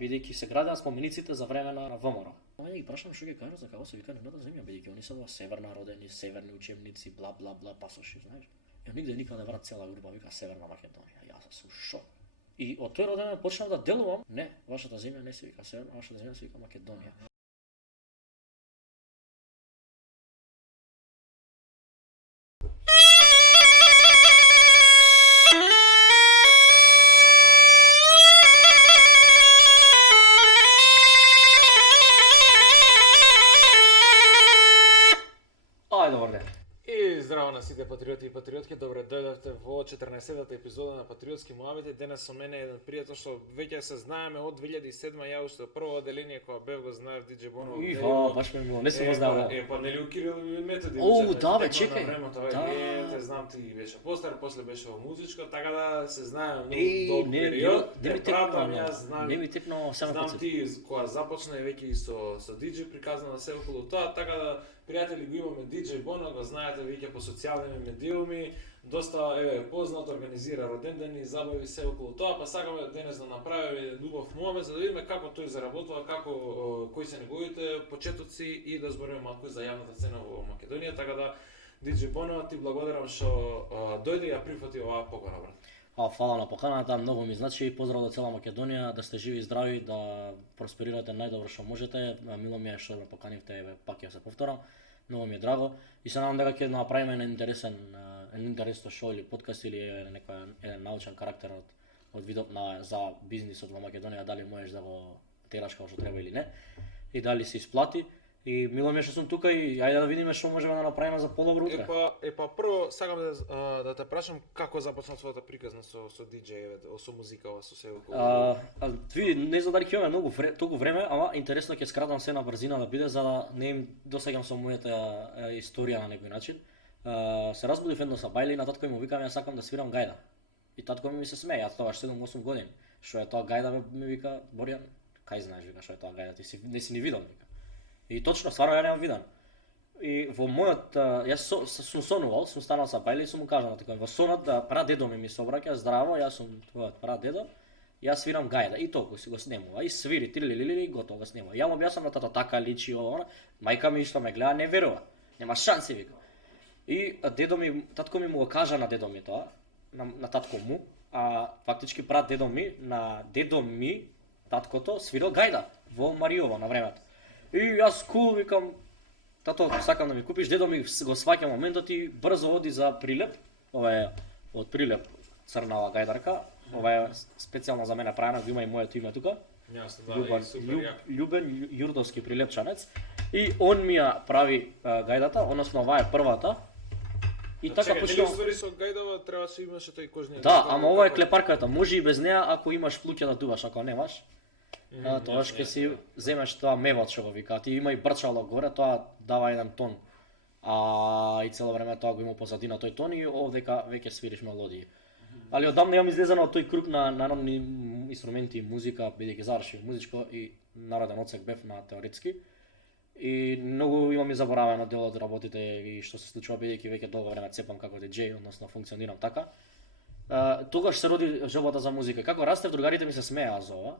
бидејќи се градеа спомениците за време на ВМРО. Ја ги прашам што ги кажа за како се вика нивната земја, бидејќи они се во северна родени, северни учебници, бла бла бла пасоши, знаеш. Ја нигде никаде брат цела група вика Северна Македонија. Јас сум шок. И од тој роден почнав да делувам, не, вашата земја не се вика Северна, вашата земја се вика Македонија. Добар ден. И здраво на сите патриоти и патриотки, добре дојдовте во 14-та епизода на Патриотски муабити. Денес со мене е еден пријател што веќе се знаеме од 2007 ја уште прво одделение кога бев го знаев Диџе Боно. Баш ме мило, не сум го знал. Па нели у Кирил методи. Да бе, чекај. Те знам ти беше постар, после беше во музичко, така да се знаеме многу долг период. Не ми пратам јас, знам. Не ми тепно само знам ти кога започна веќе и со Диџе приказна се околу тоа, така да пријатели го имаме Диџе Боно, го знаете веќе по социјални медиуми, доста познат, организира родендени, забави се околу тоа, па сакаме денес да направиме убав муабет за да видиме како тој заработува, како кои се неговите почетоци и да збориме малку за јавната сцена во Македонија, така да Диџе Боно, ти благодарам што дојде и ја прифати оваа покана, брат. Фала на поканата, многу ми значи. Поздрав до цела Македонија, да сте живи и здрави, да просперирате најдобро што можете. Мило ми е што ме поканивте, пак ја се повторам. Многу ми е драго и се надам дека ќе направиме интересно шоу или подкаст или еден научен карактер од видот за бизнисот во Македонија, дали можеш да го тераш како што треба или не и дали се исплати. И мило ми е што сум тука и ајде да видиме што можеме да направиме за подобро утре. Епа прво сакам да те прашам како започна твојата приказна со диџеј, со музика, со се околу. Види, не знам дали ќе имаме многу толку време, ама интересно ќе скратам се на брзина да биде за да не им досегам со мојата историја на некој начин. Се разбудив едно сабајле и на татко ми му викам ја сакам да свирам гајда. И татко ми се смее, јас тогаш 7-8 години. Што е тоа гајда, ми вика Боријан, кај знаеш вика што е тоа гајда, ти не си ни видел вика. И точно, стварно ја немам виден. И во мојот, јас сум сонувал, сум станал са бајле и сум му кажал така, во сонот прадедо ми се обраќа, здраво, јас сум твојот прадедо, јас свирам гајда и толку си го снемува и свири тилилили и готово го снемува. Ја му објаснам на тато така личи ова, мајка ми што ме гледа не верува. Нема шанси вика. И татко ми му го кажа на дедо ми тоа, на татко му, а фактички прадедо ми на дедо ми, таткото свирил гајда во Мариово на времето. И јас викам, тато сакам да ми купиш, дедо ми го сваќа моментот и брзо оди за Прилеп, ова е од Прилеп црнава гајдарка, ова е специјално за мене правена, го има и моето име тука. Јасно, да, и супер јако. Љубен Јурдовски прилепчанец. И он ми ја прави гајдата, односно ова е првата. И така почнува. Чекај, со гајдава требаше имаше тој кожниот. Да, ама ова е клепарката, може и без неа ако имаш плуќа да дуваш, ако немаш. Тоа ќе си земеш тоа мевот што го вика, ти има и брчало горе, тоа дава еден тон. И цело време тоа го има позадина тој тон и овдека веќе свириш мелодии. Али одамна јам излезено од тој круг на народни инструменти и музика, бидејќи завршив музичко и народен одсек бев на теоретски. И многу имам и заборавено дел од работите и што се случува бидејќи веќе долго време цепам како диџеј, односно функционирам така. Тогаш се роди желбата за музика. Како растев, другарите ми се смееа за ова.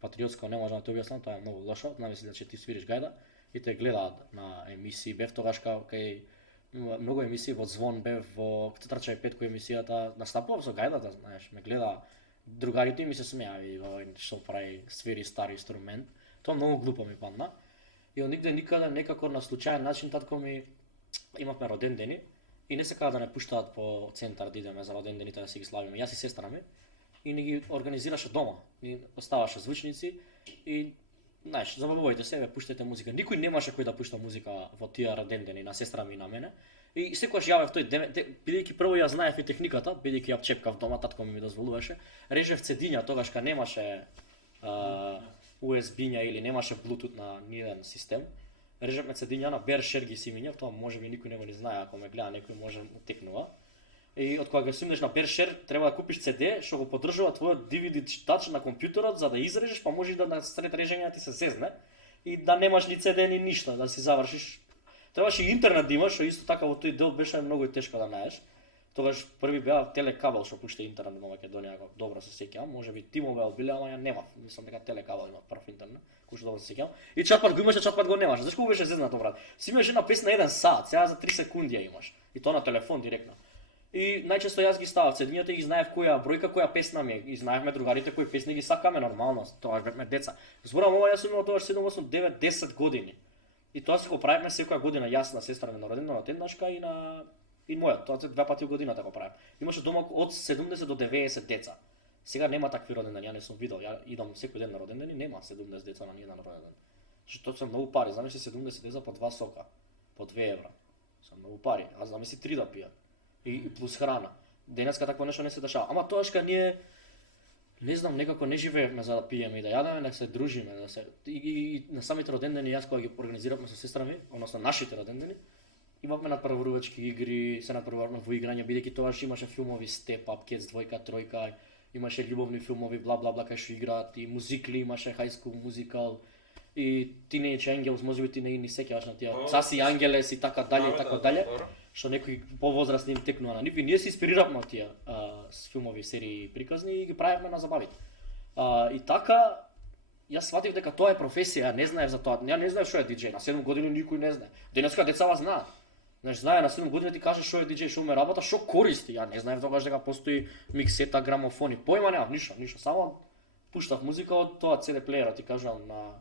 Патриотско не можам да те објаснам, тоа е многу лошо, намисли че ти свириш гајда и те гледаат на емисии, бев тогаш кај многу емисии во Звон, бев во Трчај петко емисијата, настапував со гајдата, знаеш, ме гледа другарите и ми се смеа, што прави, свири стар инструмент, тоа многу глупо ми падна. И од нигде никаде некако на случаен начин татко ми имавме роден дени и не сакаа да не пуштаат по центар да идеме за роден дените да си ги славиме, јас и сестра ми. И не ги организираше дома. И оставаше звучници и знаеш, забавувајте се, пуштете музика. Никој немаше кој да пушта музика во тие родендени на сестра ми и на мене. И секогаш јавев тој бидејќи прво ја знаев и техниката, бидејќи ја чепкав дома, татко ми дозволуваше. Режев цедиња тогаш кога немаше USB-ња или немаше Bluetooth на ниеден систем. Режевме цедиња на Бершер ги симињав, тоа можеби никој не го знае, ако ме гледа некој може му текнува. И од кога го симнеш на Бершер, треба да купиш CD што го поддржува твојот DVD читач на компјутерот за да изрежеш, па можеш да на сред режењето ти се зезне и да немаш ни CD ни ништо, да си завршиш. Требаше и интернет да имаш, што исто така во тој дел беше многу тешко да најдеш. Тогаш први беа телекабел што пушта интернет во Македонија, ако добро се сеќавам, можеби T-Mobile биле, ама ја немав. Мислам дека телекабел има прв интернет, кој што добро се сеќавам. И чатпат го имаше, чатпат го немаше. Зашто беше зезнато, брат? Си имаш една песна 1 сат, сега за 3 секунди ја имаш. И тоа на телефон директно. И најчесто јас ги ставав цедињата и ги знаев која бројка, која песна ми е. И знаевме другарите кои песни ги сакаме нормално. Тоа бевме деца. Зборам ова, јас сум имал тогаш 7, 8, 9, 10 години. И тоа се го правиме секоја година, јас на сестра ми на роденден теднашка и мојот, тоа се 2 пати во годината го правам. Имаше дома од 70 до 90 деца. Сега нема такви родендени, ја не сум видел. Ја идам секој ден на родендени, нема 70 деца на ниеден роденден. Што се многу пари, замисли 70 деца по 2 сока, по 2 евра. Се многу пари, а замисли 3 да пијат. И плюс храна. Денеска такво нешто не се дешава. Ама тоашка ние не знам, некако не живееме за да пиеме и да јадеме, да се дружиме, да се и на самите родендени јас кога ги организиравме со сестра ми, односно нашите родендени, имавме надпреварувачки игри, се надпреварувавме во играње, бидејќи тогаш имаше филмови Step Up, Cats 2, 3, имаше љубовни филмови, бла бла бла, кај што играат и музикли, имаше High School Musical и Teenage Angels, можеби ти не ни сеќаваш на тие Саси Ангелес и така дале и така дале, што некои повозрастни им текнува на нив и ние се инспириравме од тие филмови, серии и приказни и ги правевме на забавите. И така јас сватив дека тоа е професија, ја не знаев за тоа. Ја не знаев што е диџеј, на 7 години никој не знае. Денеска децава знаат. Знаеш, знае на 7 години ти каже што е диџеј, што ме работа, што користи. Ја не знаев тогаш дека постои миксета, грамофони. Појма немав ништо, само пуштав музика од тоа CD плеерот, ти кажам на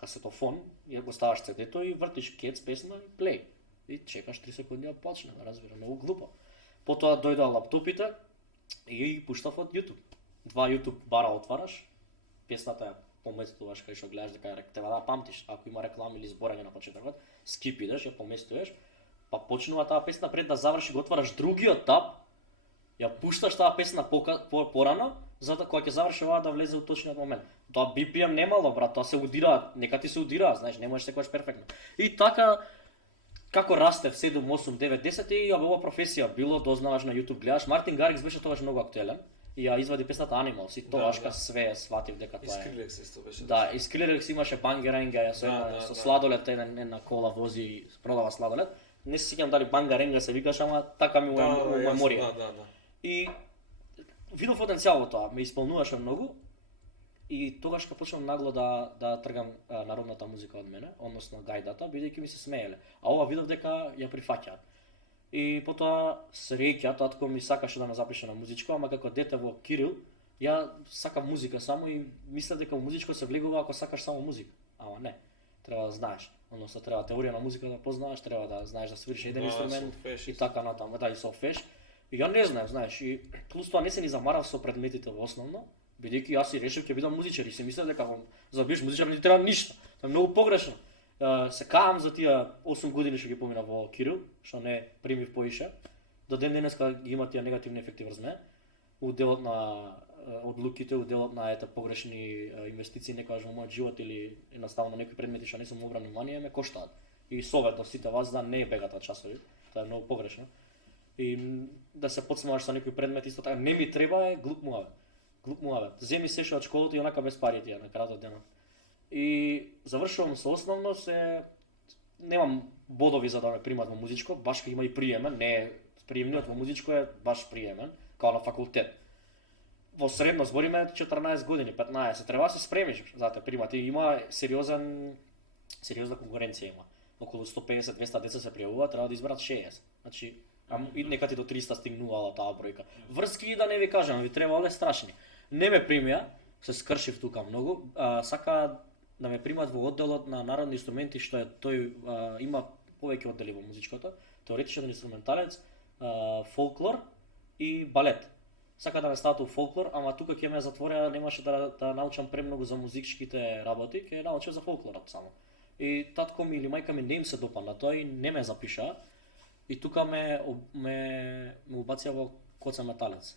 касетофон, ја го ставаш CD-то и вртиш Cats песна и плей. И чекаш 3 секунди да почне, да разбира, многу глупо. Потоа дојдоа лаптопите и пуштав од YouTube. 2 YouTube бара отвараш, песната ја поместуваш кај што гледаш дека треба да памтиш. Ако има реклами или зборење на почетокот, скип идеш, ја поместуваш, па почнува таа песна пред да заврши, го отвараш другиот таб, ја пушташ таа песна порано, за да кога ќе заврши оваа да влезе во точниот момент. Тоа BPM немало, брат, тоа се удира, нека ти се удира, знаеш, не можеш секогаш перфектно. И така како растев 7, 8, 9, 10 и ова професија било дознаваш на YouTube, гледаш. Мартин Гарикс беше тогаш многу актуелен и ја извади песната Animals и тогашка све сватив дека тоа е. Скрилекс исто беше. Да, и Скрилекс имаше Бангаренга, со сладолет, една кола вози, продава сладолет. Не се сеќавам дали Бангаренга се викаш, ама така ми во меморија. Да. И видов потенцијал во тоа, ме исполнуваше многу. И тогаш кога почнав нагло да тргам народната музика од мене, односно гајдата, бидејќи ми се смееле. А ова видов дека ја прифаќаат. И потоа среќа, татко ми сакаше да ме запише на музичко, ама како дете во Кирил, ја сакам музика само и мислев дека во музичко се влегува ако сакаш само музика. Ама не, треба да знаеш. Односно треба теорија на музика да познаеш, треба да знаеш да свириш еден инструмент и така натаму, да и солфеж. И ја не знаев, знаеш, и плюс тоа не се ни замарав со предметите во основно, бидејќи јас си решив ќе бидам музичар и се мислев дека за да бидеш музичар не ти треба ништо. Тоа е многу погрешно. Се каам за тие 8 години што ги помина во Кирил, што не примив поише. До ден денеска ги има тие негативни ефекти врз мене. У делот на одлуките, у делот на погрешни инвестиции некогаш во мојот живот или едноставно некои предмети што не сум обрани внимание ме коштаат. И совет до сите вас да не бегате од часови. Тоа е многу погрешно. И да се подсмеваш со некои предмети исто така не ми треба е глуп муавет. Земи се што од школата и онака без пари тие на крајот од денот. И завршувам со основно, немам бодови за да ме примат во музичко, баш кога има и приемен, не приемниот во музичко е баш приемен, као на факултет. Во средно збориме 14 години, 15, треба да се спремиш за да те примат и има сериозна конкуренција има. Околу 150-200 деца се пријавуваат, треба да изберат 60. Значи, и нека ти до 300 стигнувала таа бројка. Врски да не ви кажам, ви требале страшни. Не ме примија, се скршив тука многу, сака да ме примат во одделот на народни инструменти, што е тој има повеќе оддели во музичкото, теоретичен инструменталец, фолклор и балет. Сака да ме стават во фолклор, ама тука ќе ме затворија, немаше да научам премногу за музичките работи, ќе научам за фолклорот само. И татко ми или мајка ми не им се допадна тоа и не ме запиша. И тука ме убација во коца металец.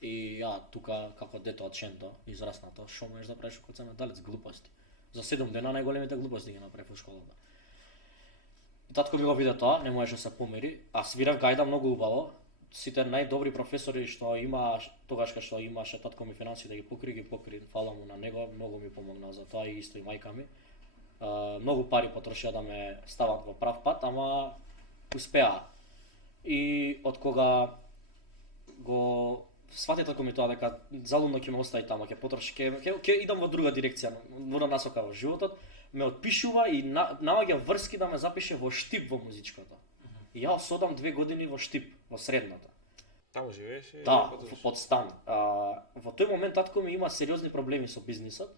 И ја тука како дете од Шенто, израснато, што можеш да правиш коца металец, глупости. За 7 дена најголемите глупости ги направив во школата. И татко ми го виде тоа, не можеше да се помери, а свирев гајда многу убаво. Сите најдобри професори што има тогаш кога што имаше татко ми финансии да ги покри, фала му на него, многу ми помогна за тоа и исто и мајка ми. Многу пари потрошија да ме стават во прав пат, ама успеа. И од кога го сватите како ми тоа дека залудно ќе ме остави таму, ќе потроши, ќе идам во друга дирекција, во насока во животот, ме отпишува и наоѓа врски да ме запише во Штип во музичкото. И јас содам 2 години во Штип, во средната. Таму живееше? Да, под стан. Во тој момент татко ми има сериозни проблеми со бизнисот,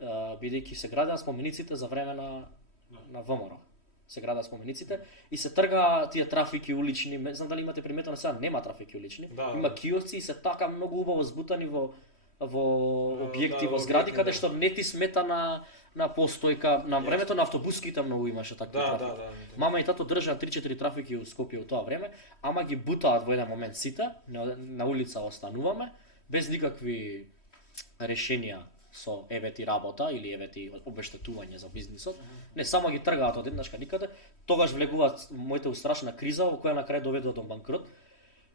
бидејќи се градеа спомениците за време на ВМРО. Се градеа спомениците и се трга тие трафики улични. Не знам дали имате приметено, сега нема трафики улични. Да, има киосци и се така многу убаво збутани во објекти, да, во згради објекти, каде да. што не ти смета на постојка. На времето на автобуските многу имаше такви трафики. Да. Мама и тато држаа 3-4 трафики у Скопје во тоа време, ама ги бутаат во еден момент сите, на улица остануваме, без никакви решенија со еве ти работа или еве ти обештетување за бизнисот. Не само ги тргаат одеднаш никаде, тогаш влегуваат моите устрашна криза во која на крај доведува до банкрот.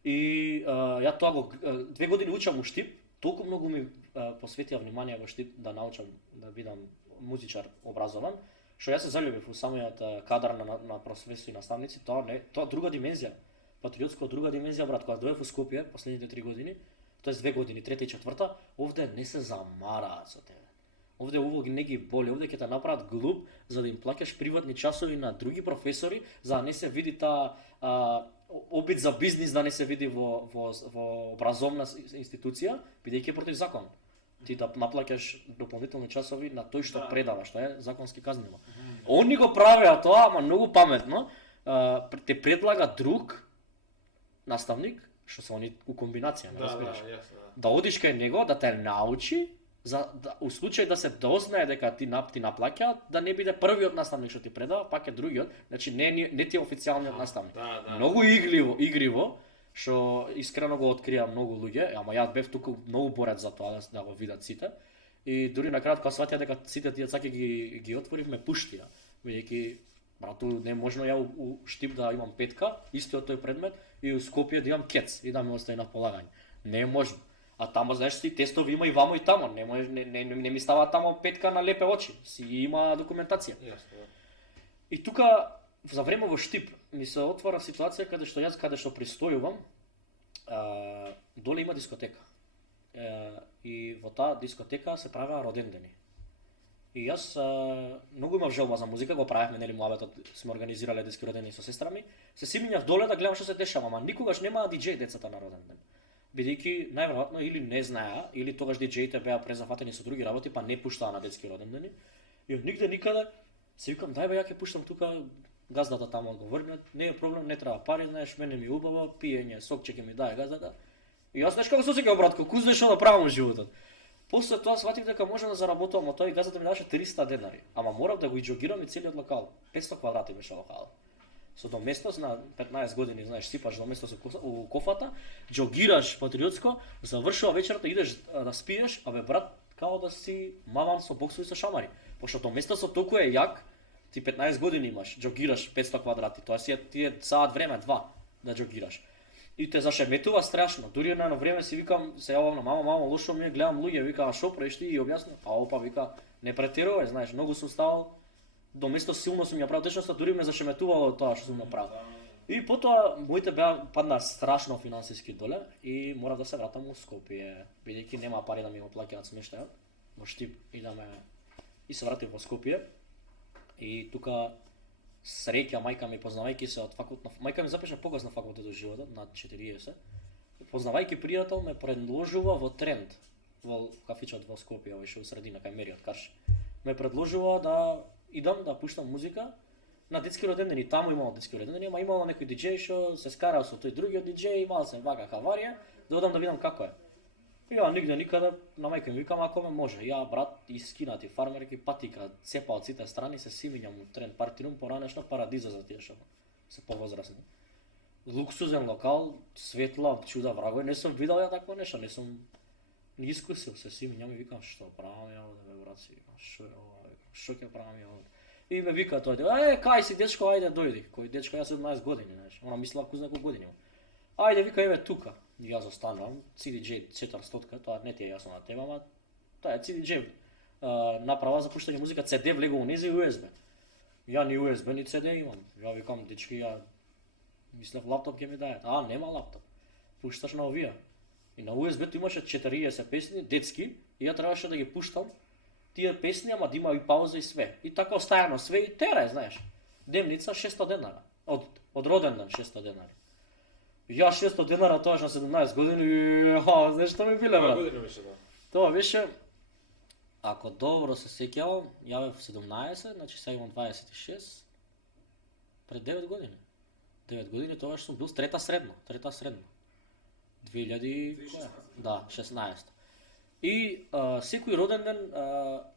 И ја тоа го 2 години учам у Штип, толку многу ми посветија внимание во Штип да научам да бидам музичар образован, што јас се заљубив у самиот кадар на професори и наставници, тоа друга димензија. Патриотско друга димензија, брат, кога дојдов у Скопје последните 3 години, тоест 2 години, трета и четврта, овде не се замараат со тебе. Овде не ги боли, овде ќе те направат глуп за да им плаќаш приватни часови на други професори, за да не се види таа обид за бизнис, да не се види во образовна институција, бидејќи е против закон. Ти да наплаќаш дополнителни часови на тој што предава, што е законски казнено. Они го правеа тоа, ама многу паметно, те предлага друг наставник, што се они у комбинација, не разбираш. Да одиш кај него, да те научи, у случај да се дознае дека ти наплаќаат, да не биде првиот наставник што ти предава, пак е другиот, значи не ти е официјалниот наставник. Многу игриво, што искрено го открија многу луѓе, ама јас бев туку многу борец за тоа да го видат сите. И дури на крајот кога сватија дека сите тие цаки ги отворив, ме пуштија, бидејќи брату не можно ја у Штип да имам петка, истиот тој предмет, и у Скопје да имам кец и да ме остави на полагање. Не е можно. А тамо знаеш си тестови има и вамо и тамо, не ми става тамо петка на лепе очи, си има документација. И тука за време во Штип ми се отвора ситуација каде што пристојувам, доле има дискотека. И во таа дискотека се правеа родендени. И јас многу имав желба за музика, го правевме, нели муабетот, сме организирале детски родендени со сестра ми. Се симињав доле да гледам што се дешава, ама никогаш немаа диџеј децата на роден ден. Бидејќи најверојатно или не знаеа, или тогаш диџеите беа презафатени со други работи, па не пуштаа на детски родендени. И од нигде никаде се викам, дај бе, ја ќе пуштам тука, газдата таму го вргнат, не е проблем, не треба пари, знаеш, мене ми убаво, пиење, сокче ќе ми даде газдата. И јас знаеш како се осеќав, братко, ку знаеш што да правам во животот. После тоа сватив дека можам да заработувам, а тоа и газдата ми даваше 300 денари, ама морав да го иџогирам и целиот локал. 500 квадрати беше локал. Со доместос на 15 години, знаеш, сипаш доместос у кофата, џогираш патриотско, завршува вечерта, идеш да спиеш, абе брат, као да си маван со боксови со шамари. Пошто доместосот толку е јак, ти 15 години имаш, џогираш 500 квадрати, тоа си ти е саат време, 2 да џогираш. И те зашеметува страшно. Дури на едно време си викам, се јавам на мама, лошо ми е, гледам луѓе, вика, шо правиш ти, и објаснам, а опа, вика, не претерувај, знаеш, многу сум ставал, до место силно сум ја правил течноста, дури ме зашеметувало тоа што сум направил. И потоа моите падна страшно финансиски доле и морав да се вратам у Скопје, бидејќи нема пари да ми го плаќаат смештајот во Штип и се вратив во Скопје. И тука среќа мајка ми, познавајќи се од факултет, мајка ми запиша покасно факултет од животот, над 40. Познавајќи пријател ме предложува во Тренд, во кафичот во Скопје, овој што средина кај Мериот Карш. Ме предложува да идам да пуштам музика на детски родендени, таму имало детски родендени, ама имало некој диџеј што се скарал со тој другиот диџеј, имал се вака хаварија, да одам да видам како е. И ја нигде никаде на мајка ми викам, ако ме може, ја брат искинати фармерки патика, цепа од сите страни, се симињам у Тренд партирум, поранешно парадиза за тие што се повозрасни. Луксузен локал, светла, чуда врагови, не сум видел ја такво нешто, не сум ни искусил, се симињам и викам, што правам ја овде, бе брат, си, што ќе правам ја овде. И ме вика тој, кај си дечко, ајде дојди. Кој дечко, јас 17 години, знаеш. Она мислам кој знае колку години имам. Ајде вика еве тука. И јас останувам, CDJ 400, тоа не ти е јасно на тебе, ама тоа е CDJ. Направа за пуштање музика, CD влегува у нези USB. Ја ни USB ни CD имам. Ја викам дечки, ја мислев лаптоп ќе ми даде. Нема лаптоп. пушташ на овие. И на USB-то имаше 40 песни, детски, и ја требаше да ги пуштам тие песни, ама да има и пауза и све. И така оставено све и тера, знаеш. Дневница 600 денара. Од роден ден 600 денари. Ја 600 денара тоа на 17 години, знаеш што ми биле, брат? Година беше, да. Тоа беше, ако добро се сеќавам, ја бев 17, значи сега имам 26, пред 9 години. 9 години тогаш сум бил трета средно. 2000, да, 16. И секој роден ден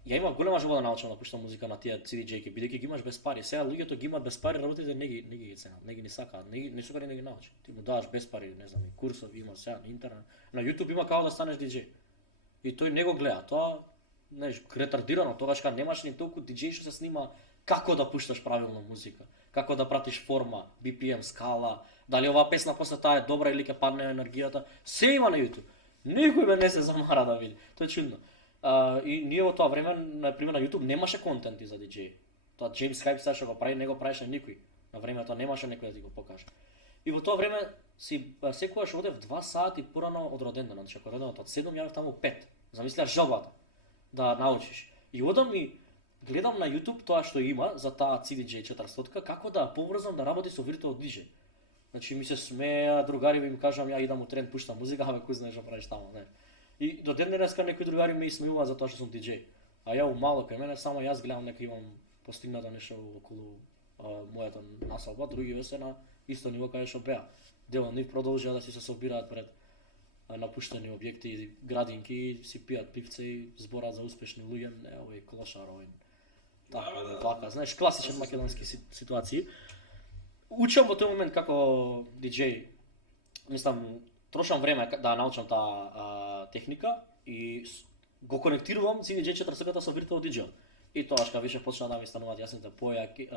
ја имав голема желба да научам да пуштам музика на тие CD-џејки, бидејќи ги имаш без пари. Сега луѓето ги имаат без пари, родителите не ги ценат, не ги сакаат, не сакаат да ги научи. Ти му даваш без пари, не знам, и курсови има сега на интернет. На YouTube има како да станеш диџеј. И тој не го гледа. Тоа знаеш, ретардирано, тогаш кога немаш ни толку диџеј што се снима како да пушташ правилно музика, како да пратиш форма, BPM, скала, дали оваа песна после таа е добра или ќе падне енергијата, се има на YouTube. Никој ме не се замара да види. Тоа е чудно. И ние во тоа време, например, на YouTube немаше контенти за диџеј. Тоа Джеймс Хайп сега што го прави, не го правеше никој. На времето немаше некој да ти го покаже. И во тоа време секогаш одев 2 сати порано од роден ден, значи ако роденот од 7, јавев таму 5. Замислиш желбата да научиш. И одам и гледам на YouTube тоа што има за таа CDJ 400, како да поврзам да работи со виртуал диџеј. Значи ми се смеа другари, ми кажам ја идам у трен пуштам музика, кој знае што правиш таму, не. И до ден денеска некои другари ме исмеуваат за тоа што сум диџеј. А ја у мало кај мене само јас гледам дека имам постигнато нешто околу мојата насалба, други се на исто ниво кај што беа. Дел од нив продолжија да си се собираат пред напуштени објекти, градинки, си пијат пивце и збораат за успешни луѓе, не овој клошар, овој така, знаеш, класичен македонски ситуации. Учам во тој момент како диџеј, мислам, трошам време да научам таа техника и го конектирувам CDJ 400 со виртуал диџеј. И тоа што више почна да ми стануваат јасните појаки,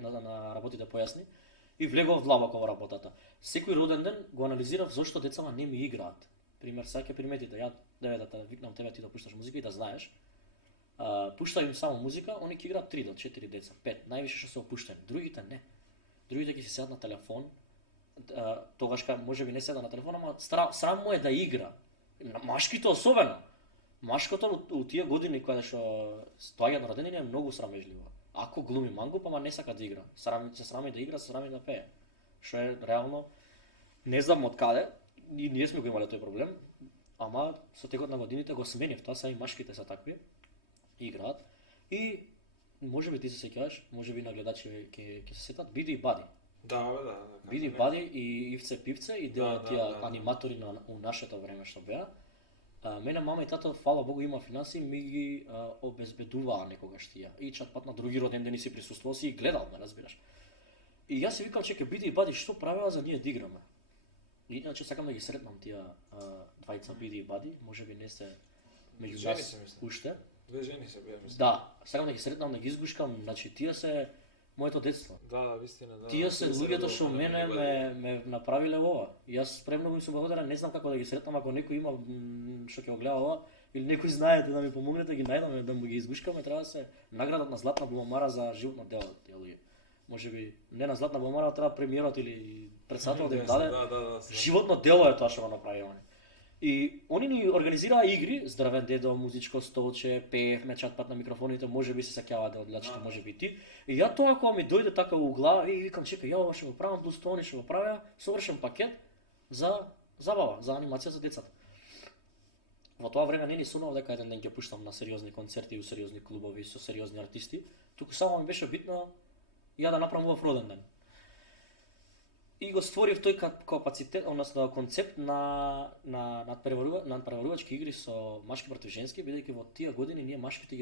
на работите појасни и влегов длабоко во работата. Секој роден ден го анализирав зошто децата не ми играат. Пример, сега ќе приметите, ја да те викнам тебе ти да пушташ музика и да знаеш. Пуштам им само музика, они ќе играат 3 до 4 деца, 5, највише што се опуштени. Другите не. Другите ќе си седат на телефон. Тогаш кога можеби не седат на телефон, ама срам му е да игра. На машките особено. Машкото у тие години кога што стоаѓа на роденини е многу срамежливо. Ако глуми мангуп, ама не сака да игра. Се срами да игра, се срами да пее. Што е реално не знам од каде, и ние сме го имале тој проблем, ама со текот на годините го сменив тоа, са и машките се такви, играат. И можеби ти се сеќаваш, можеби на гледачи ќе се сетат Биди и Бади. Да. Биди и Бади и Ивце Пивце и дел од тие аниматори у нашето време што беа. Мене мама и тато, фала Богу, има финанси, ми ги обезбедуваа некогаш тие. И чат пат на други родендени си присуствувал си и гледал, ме разбираш. И јас си викам, чека, Биди и Бади, што правела за ние да играме? И иначе сакам да ги сретнам тие двајца Биди и Бади, можеби не се меѓу нас уште. Две жени се беа, мислам. Да, сакам да ги сретнам, да ги изгушкам, значи тие се моето детство. Да, вистина, да. Тие се луѓето што мене ме направиле ова. Јас премногу им сум благодарен, не знам како да ги сретнам, ако некој има што ќе го гледа ова или некој знаете да ми помогнете, ги најдаме да му ги изгушкаме, треба да се наградат на златна булмара за животно дело тие луѓе. Можеби не на златна булмара, треба премиерот или председателот да им даде. Животно дело е тоа што го направи они. И они ни организираа игри, здравен дедо, музичко столче, пеевме чат пат на микрофоните, можеби се сеќаваат од гледачите, можеби и ти. И ја тоа кога ми дојде така у глава, и викам, чекај, ја ова што го правам, плюс тоа што го правя, совршен пакет за забава, за анимација за децата. Во тоа време не ни сунав дека еден ден ќе пуштам на сериозни концерти, у сериозни клубови со сериозни артисти, туку само ми беше битно ја да направам овој роден ден. И го створив тој капацитет, односно концепт на надпреварувачки игри со машки против женски, бидејќи во тие години ние машките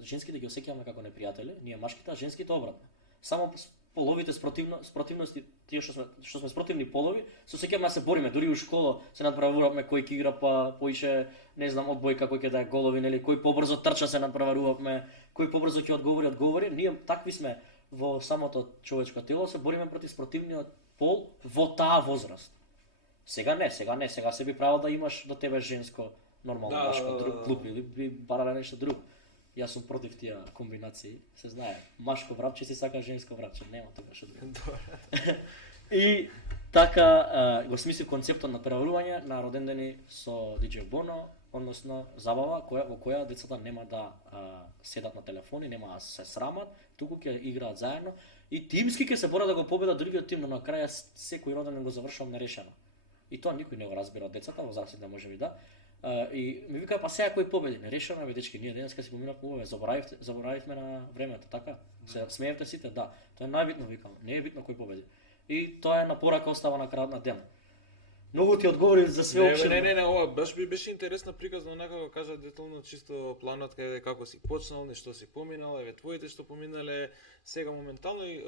женските ги осеќаваме како непријатели, ние машките, а женските обратно. Само половите спротивности, тие што сме спротивни полови, се осеќаваме да се бориме, дури у школа се надпреварувавме кој ќе игра поише, не знам, одбојка, кој ќе даде голови, нели, кој побрзо трча се надпреварувавме, кој побрзо ќе одговори, ние такви сме. Во самото човечко тело се бориме против спротивниот пол во таа возраст. Сега се би правил да имаш до тебе женско нормално машко друг клуб или би барале нешто друго. Јас сум против тие комбинации, се знае. Машко врапче си сака женско врапче, нема тоа што друго. И Така го смислив концептот на преварување на родендени со DJ Bono, односно забава во која децата нема да седат на телефони, нема да се срамат, туку ќе играат заедно и тимски ќе се борат да го победат другиот тим, но на крај секој роденден го завршува нерешено. И тоа никој не го разбира од децата, возрастните можеби да. И ми викаа па сега кој победи, нерешено бе дечки, ние денеска си поминавме убаво, заборавивме на времето, така? Се смеевте сите, да. Тоа е најбитно, викам, не е битно кој победи. И тоа е на порака остава на крајот на ден. Многу ти одговори за све опшено. Не, ова баш беше интересна приказна, онака го кажа детално чисто планот каде како си почнал, нешто си поминал, еве твоите што поминале, сега моментално и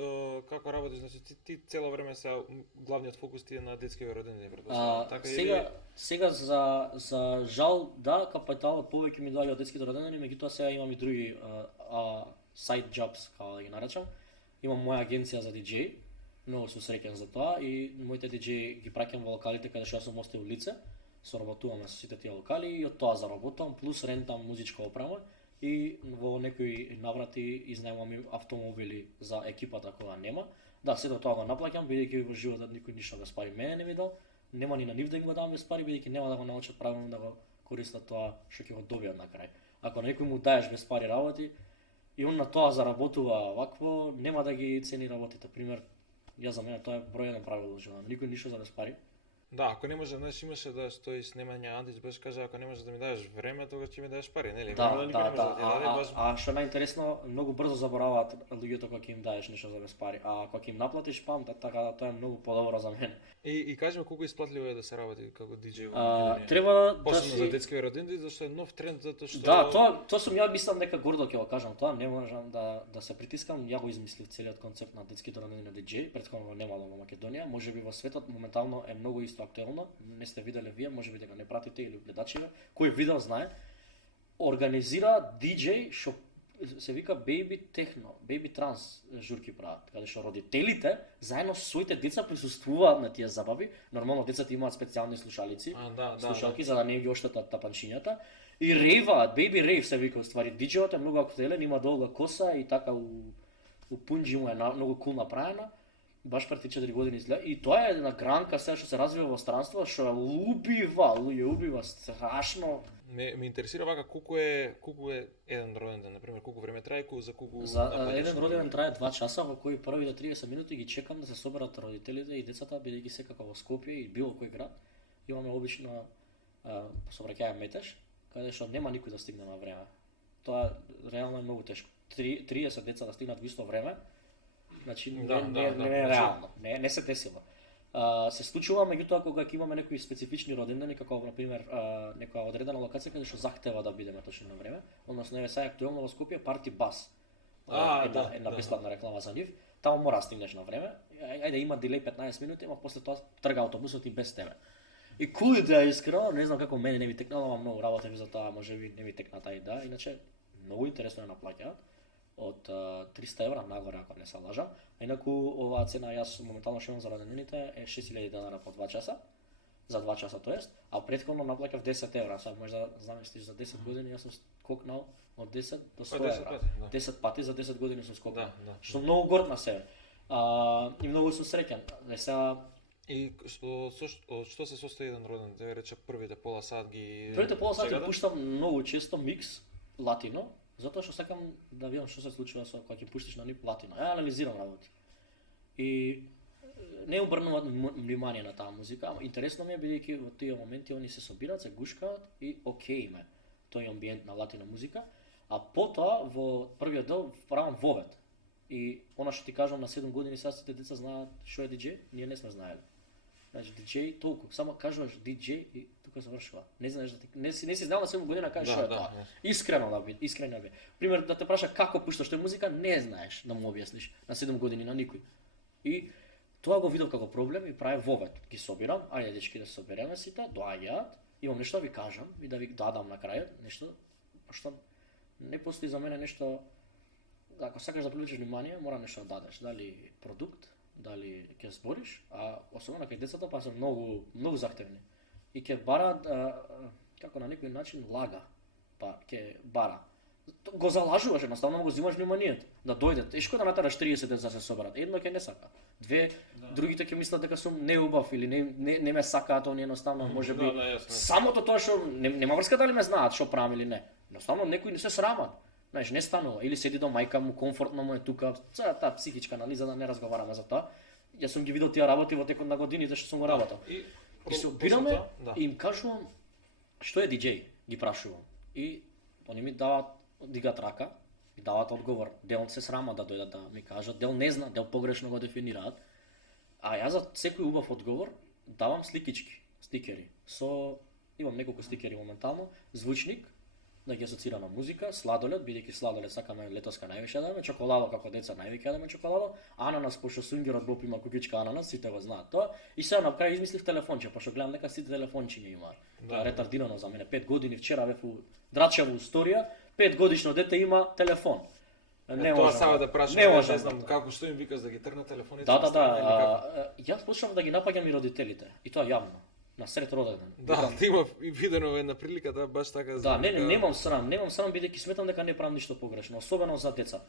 како работиш, значи ти цело време сега главниот фокус ти е на детските родендени, претпоставувам, така сега за жал да, капиталот повеќе ми доаѓа од детските родендени, меѓутоа сега имам и други side jobs, како да ги наречам. Имам моја агенција за DJ. Многу сум среќен за тоа и моите диџеи ги праќам во локалите каде што сум оставил лице, соработуваме со сите тие локали и од тоа заработувам, плюс рентам музичка опрема и во некои наврати изнајмувам и автомобили за екипата кога нема. Да, сето тоа го наплаќам, бидејќи во животот никој ништо без пари мене не ми дал, нема ни на нив да им го дам без пари, бидејќи нема да го научат правилно да го користат тоа што ќе го добијат на крај. Ако некој му даеш без пари работи и он на тоа заработува вакво, нема да ги цени работите. Пример, ја за мене тоа е број еден правило животот. Никој ништо за без пари. Да, ако не може, знаеш, имаше да стои снимање Андич, беше кажа ако не може да ми дадеш време, тогаш ќе ми дадеш пари, нели? А што најинтересно, многу брзо забораваат луѓето кога ќе им даеш нешто за без пари, а кога ќе им наплатиш памтат, така тоа е многу подобро за мене. И кажи ми колку исплатливо е да се работи како диџеј во Македонија? Треба да си за детски родендени, зашто е нов тренд, затоа што Да, тоа сум ја мислам дека гордо ќе го кажам тоа, не можам да се притискам, ја го измислив целиот концепт на детските родендени на диџеј, претходно немало во Македонија, можеби во светот моментално е многу исто актуелно, не сте виделе вие, можеби дека не пратите или гледачите, кој видел знае, организира диџеј што се вика Baby Techno, Baby Trans журки прават, каде што родителите заедно со своите деца присуствуваат на тие забави. Нормално децата имаат специјални слушалици, слушалки за да не ги оштетат тапанчињата и рейваат, Baby Rave се вика уствари. Диџејот е многу актуелен, има долга коса и така у пунџи му е многу кул направена. Баш пред 3-4 години изгледа и тоа е една гранка сега што се развива во странство, што убива страшно. Ме интересира вака колку е еден роденден, на пример, колку време трае, за колку еден роденден трае 2 часа, во кои првите 30 минути ги чекам да се соберат родителите и децата, бидејќи секако во Скопје и било кој град имаме обично сообраќајен метеж, каде што нема никој да стигне на време. Тоа реално е многу тешко. 30 деца да стигнат во исто време. Значи не е реално, не се десило. Се случува меѓутоа кога ќе имаме некои специфични родендени, како на пример некоја одредена локација каде што захтева да бидеме точно на време, односно еве сега актуелно во Скопје Парти Бас. Една бесплатна реклама за нив. Таму мора да стигнеш на време. Ајде има дилеј 15 минути, ама после тоа трга автобусот и без тебе. И кој да е искрено, не знам како мене не ми текнало, ама многу работев за тоа, можеби не ми текна таа идеја, иначе многу интересно е наплаќаат. Од 300 евра нагоре, ако не се лажам. А инаку оваа цена јас моментално што имам за родендените е 6000 денара по 2 часа. За 2 часа тоест, а претходно наплаќав 10 евра. Сега може да замислиш за 10 години јас сум скокнал од 10 до 100 евра. 10 пати за 10 години сум скокнал. Што многу горд на себе. И многу сум среќен. Сега и што се состои еден роденден? Да рече првите пола сат ги Првите пола сат ги пуштам многу често микс латино. Затоа што сакам да видам што се случува со кога ќе пуштиш на нив латино. Ја анализирам работи. И не обрнуват внимание на таа музика, ама интересно ми е бидејќи во тие моменти они се собираат, се гушкаат и окей им е тој амбиент на латино музика, а потоа во првиот дел правам вовед. И она што ти кажам на 7 години сега сите деца знаат што е диџеј, ние не сме знаеле. Значи диџеј толку, само кажуваш диџеј и тука завршува. Не знаеш да ти не си знал на 7 години да кажеш што е тоа. Искрено да биде, искрено биде. Пример да те праша како пушташ тој музика, не знаеш да му објасниш на 7 години на никој. И тоа го видов како проблем и правев вовед. Ги собирам, ајде дечки да се собереме сите, доаѓаат, имам нешто да ви кажам и да ви дадам на крајот, нешто што не постои за мене нешто. Ако сакаш да привлечеш внимание, мора нешто да дадеш, дали продукт, дали ќе збориш, а особено кај децата па се многу захтевни. И ќе бараат како на некој начин лага, па ќе бара. Го залажуваш, едноставно го зимаш вниманието, да дојде. Тешко да натераш 30 деца да се соберат, едно ќе не сака. Две, другите ќе мислат дека сум неубав или не ме сакаат, они едноставно можеби самото тоа што нема врска дали ме знаат што правам или не. Едноставно некои не се срамат. Знаеш, не станува или седи до мајка му, комфортно му е тука, таа психичка анализа да не разговараме за тоа. Јас сум ги видел тие работи во текот на годините што сум го работел. И се обираме и им кажувам што е диџеј, ги прашувам. И они ми даваат, дигаат рака и даваат одговор. Дел се срама да дојдат да ми кажат, дел не зна, дел погрешно го дефинираат. А јас за секој убав одговор давам сликички, стикери. Имам неколку стикери моментално, звучник, да ги асоцира на музика, сладолед, бидејќи сладолед сакаме летоска највише да јадеме, чоколадо како деца највеќе јадеме чоколадо, ананас пошто сунгерот Боб има кукичка ананас, сите го знаат тоа. И сега на крај измислив телефонче, пошто гледам дека сите телефончиња имаат. Тоа ретардирано за мене, 5 години вчера бев у драчево историја, 5 годишно дете има телефон. Тоа сава да прашам, не знам како што им викаш да ги трна телефоните. Јас почнав да ги напаѓам и родителите, и тоа јавно. На сред роденден. Да, има и видено една прилика да баш така. Да, немам срам бидејќи сметам дека не правам ништо погрешно, особено за деца.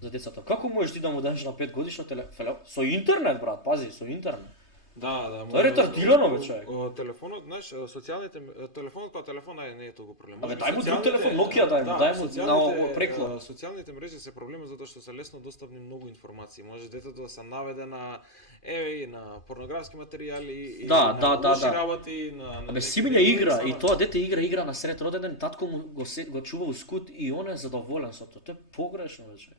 За децата. Како можеш ти да му дадеш на 5 годишно телефон со интернет, брат, пази, со интернет. Да. Тоа е ретардирано бе, човек. Телефонот, знаеш, телефонот како телефон не е толку проблем. Дај му друг телефон, Nokia дај му на прекло. Социјалните мрежи се проблем затоа што се лесно достапни многу информации. Може детето да се наведе на на порнографски материјали и на лоши работи, на Симилја игра и тоа дете игра на сред роденден, татко му го чува ускут и он е задоволен со тоа. Тоа е погрешно вече.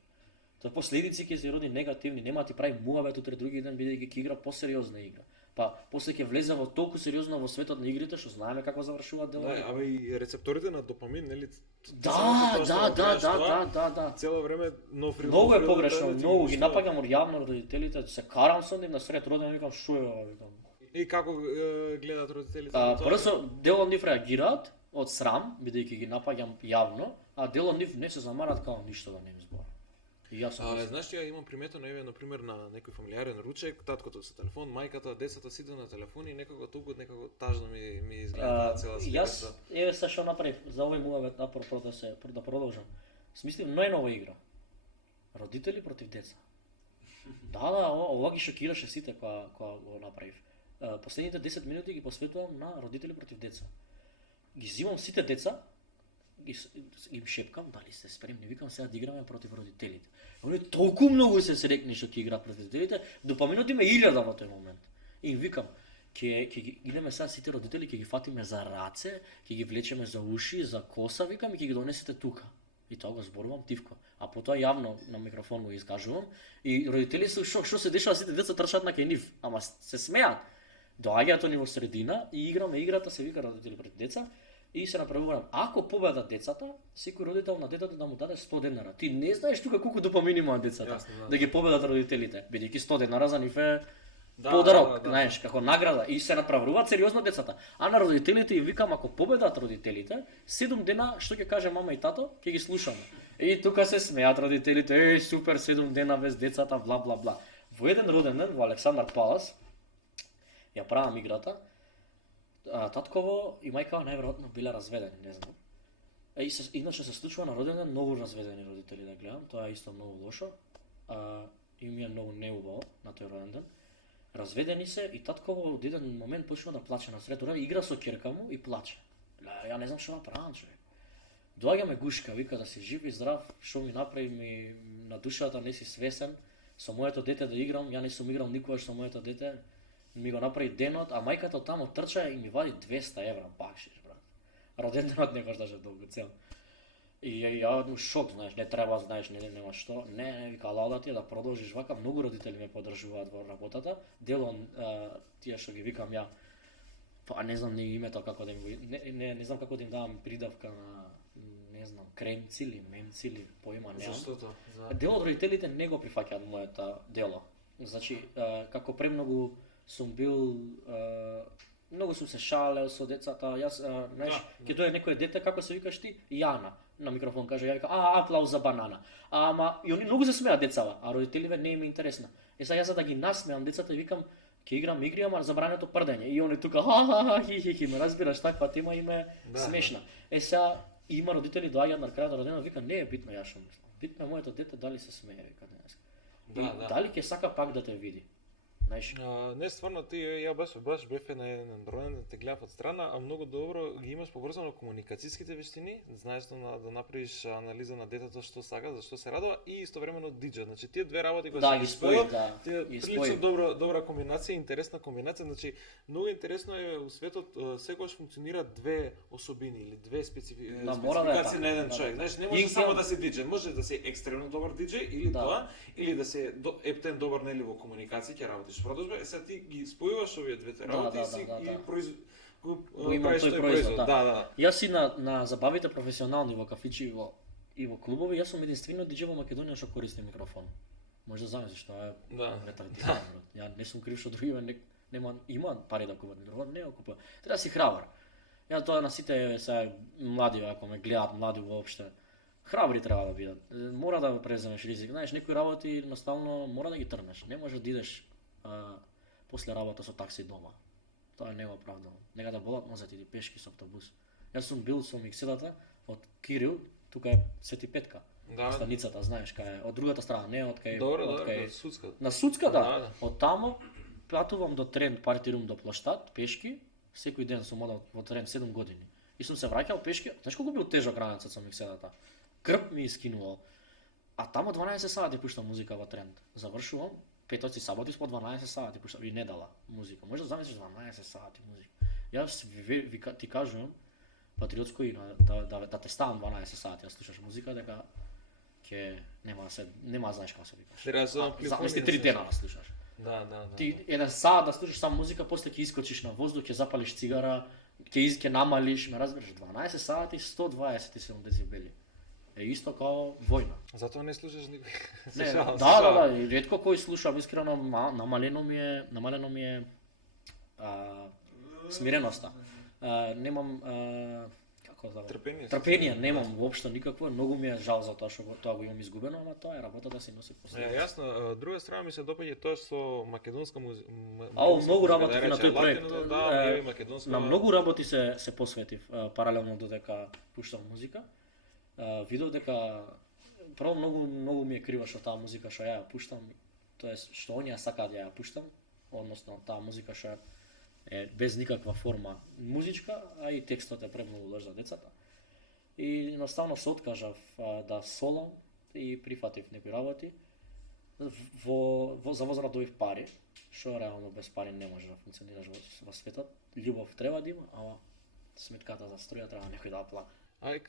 Тоа последици ќе се роди негативни, нема ти прави муавет утре други ден бидејќи ќе игра посериозна игра. Па после ќе влезе во толку сериозно во светот на игрите што знаеме како завршуваат делови. Да, и рецепторите на допамин, нели? Да. Цело време многу е погрешно, многу ги напаѓам јавно родителите, се карам со нив на сред роден, викам што е ова, викам. И како гледаат родителите? Прво дел од нив реагираат од срам, бидејќи ги напаѓам јавно, а дел од нив не се замарат како ништо да не им зборам. Знаеш ја имам приметено на пример на некој фамилиарен ручек, таткото со телефон, мајката, децата сите на телефони и некако туку некако тажно ми изгледа цела слика. Јас се што направив за овој муавет апропо да продолжам. Смислив најнова игра. Родители против деца. Да, ова ги шокираше сите кога го направив. Последните 10 минути ги посветувам на родители против деца. Ги зимам сите деца, им шепкам дали сте спремни, викам сега да играме против родителите. Они толку многу се срекни што ќе играат против родителите, допаминот им е 1000 во тој момент. И им викам, ќе идеме сега сите родители, ќе ги фатиме за раце, ќе ги влечеме за уши, за коса, викам, и ќе ги донесете тука. И тоа го зборувам тивко. А потоа јавно на микрофон го изкажувам и родители се шок, што се дешава, сите деца трчаат на кај нив, ама се смеат. Доаѓаат они во средина и играме играта, се вика родители против деца. И се направувам, ако победат децата, секој родител на детето да му даде 100 денара. Ти не знаеш тука колку допамин имаат децата да ги победат родителите, бидејќи 100 денара за нив е подарок, знаеш, како награда. И се направуваат сериозно децата. А на родителите им викам, ако победат родителите, 7 дена што ќе каже мама и тато, ќе ги слушаме. И тука се смеат родителите, супер 7 дена без децата, бла бла бла. Во еден роден ден во Александар Палас ја правам играта. Татково и мајка најверојатно биле разведени, не знам. Иначе се случува на роден ден многу разведени родители да гледам, тоа е исто многу лошо. И ми е многу неубаво на тој роден ден. Разведени се и татково од еден момент почна да плаче на сред роден, игра со ќерка му и плаче. Ја не знам што направам, човек. Доаѓаме гушка, вика да си жив и здрав, што ми направи ми на душата, не си свесен, со моето дете да играм, ја не сум играл никогаш со моето дете. Ми го направи денот, а мајката од таму трча и ми вади 200 евра бакшиш, брат. Роден денот не кошташе долго цел. И ја му шок, знаеш, не треба, знаеш, нема што. Не, вика, лауда ти да продолжиш вака, многу родители ме поддржуваат во работата. Дел тие што ги викам ја, па не знам ни името како да им не знам како да им давам придавка на не знам, кремци или мемци или поима немам. Зашто тоа? Дел од родителите не го прифаќаат моето дело. Значи, како премногу сум бил многу сум се шалел со децата. Јас, знаеш, ќе дојде некој дете, како се викаш ти? Јана. На микрофон каже, ја вика, аплауз за банана. Ама и они многу се смеат децава, а родителиве не им е интересно. Сега јас за да ги насмеам децата викам, ќе играм игри, ама забрането прдење. И они тука хи, ме разбираш, таква тема им е смешна. Сега има родители доаѓаат на крајот на роденот, вика, не е битно јас што мислам. Битно е моето дете дали се смее, вика денес. Дали ќе сака пак да те види. знаеш. Не, стварно ти ја баш бев на еден роден да те гледав од страна, а многу добро ги имаш поврзано комуникацијските вештини, знаеш да направиш анализа на детето што сака, зашто се радува и истовремено диџе. Значи тие две работи кои Да, ги спои, да. тие прилично добра комбинација, интересна комбинација, значи многу интересно е у светот секогаш функционира две особини или две спецификации на еден човек. Знаеш, не може само да се диџе, може да се екстремно добар диџе или тоа, или да се ептен добар нели во комуникација, ќе работиш продажба, сега ти ги спојуваш овие двете работи и правиш тој производ. Да. Јас и на забавите професионални во кафичи и во клубови, јас сум единствено диџе во Македонија што користи микрофон. Може да замислиш што е ретардирано. Ја не сум крив што другиве има пари да купат микрофон, не го купува. Треба да си храбар. Ја тоа на сите сега млади, ако ме гледаат млади воопште, храбри треба да бидат. Мора да преземеш ризик. Знаеш, некои работи едноставно мора да ги трнеш. Не може да идеш после работа со такси дома. Тоа не го оправдано. Нека да болат нозет иди пешки со автобус. Јас сум бил со микседата од Кирил, тука е Свети Петка. Да. Станицата, знаеш, кај од другата страна, не од кај на Судска. На Судска, да. Од тамо патувам до Тренд Парти Рум до площад пешки, секој ден сум одел во Тренд 7 години. И сум се враќал пешки, знаеш колку бил тежок ранецот со микседата. Крп ми искинувал. А тамо 12 сати пуштам музика во Тренд. Завршувам петоци саботи по 12 сати пуштам и недела музика. Може да замислиш 12 сати музика. Јас ти кажувам патриотско и да те ставам 12 сати да слушаш музика, дека ќе нема знаеш како се викаш. Замисли 3 дена да слушаш. Да. Ти еден сат да слушаш само музика, после ќе искочиш на воздух, ќе запалиш цигара, ќе намалиш, ме разбираш, 12 сати 127 децибели. Е исто као војна. Затоа не слушаш никој. Да, ретко кој слушам, искрено намалено ми е смиреноста. Немам како да трпение немам воопшто никакво, многу ми е жал за тоа што тоа го имам изгубено, ама тоа е работа да се носи после. Јасно, друга страна ми се допаѓа тоа што македонска музика. Многу работи на тој проект. Да, македонска. На многу работи се посветив паралелно додека пуштам музика. Видов дека прво многу ми е крива што таа музика што ја пуштам, тоест што оние сакаат ја пуштам, односно таа музика што е без никаква форма музичка, а и текстот е премногу лош за децата. И едноставно се откажав да солам и прифатив некои работи. За возрат добив пари, што реално без пари не може да функционираш во светот. Љубов треба да има, ама сметката за струја треба некој да плати.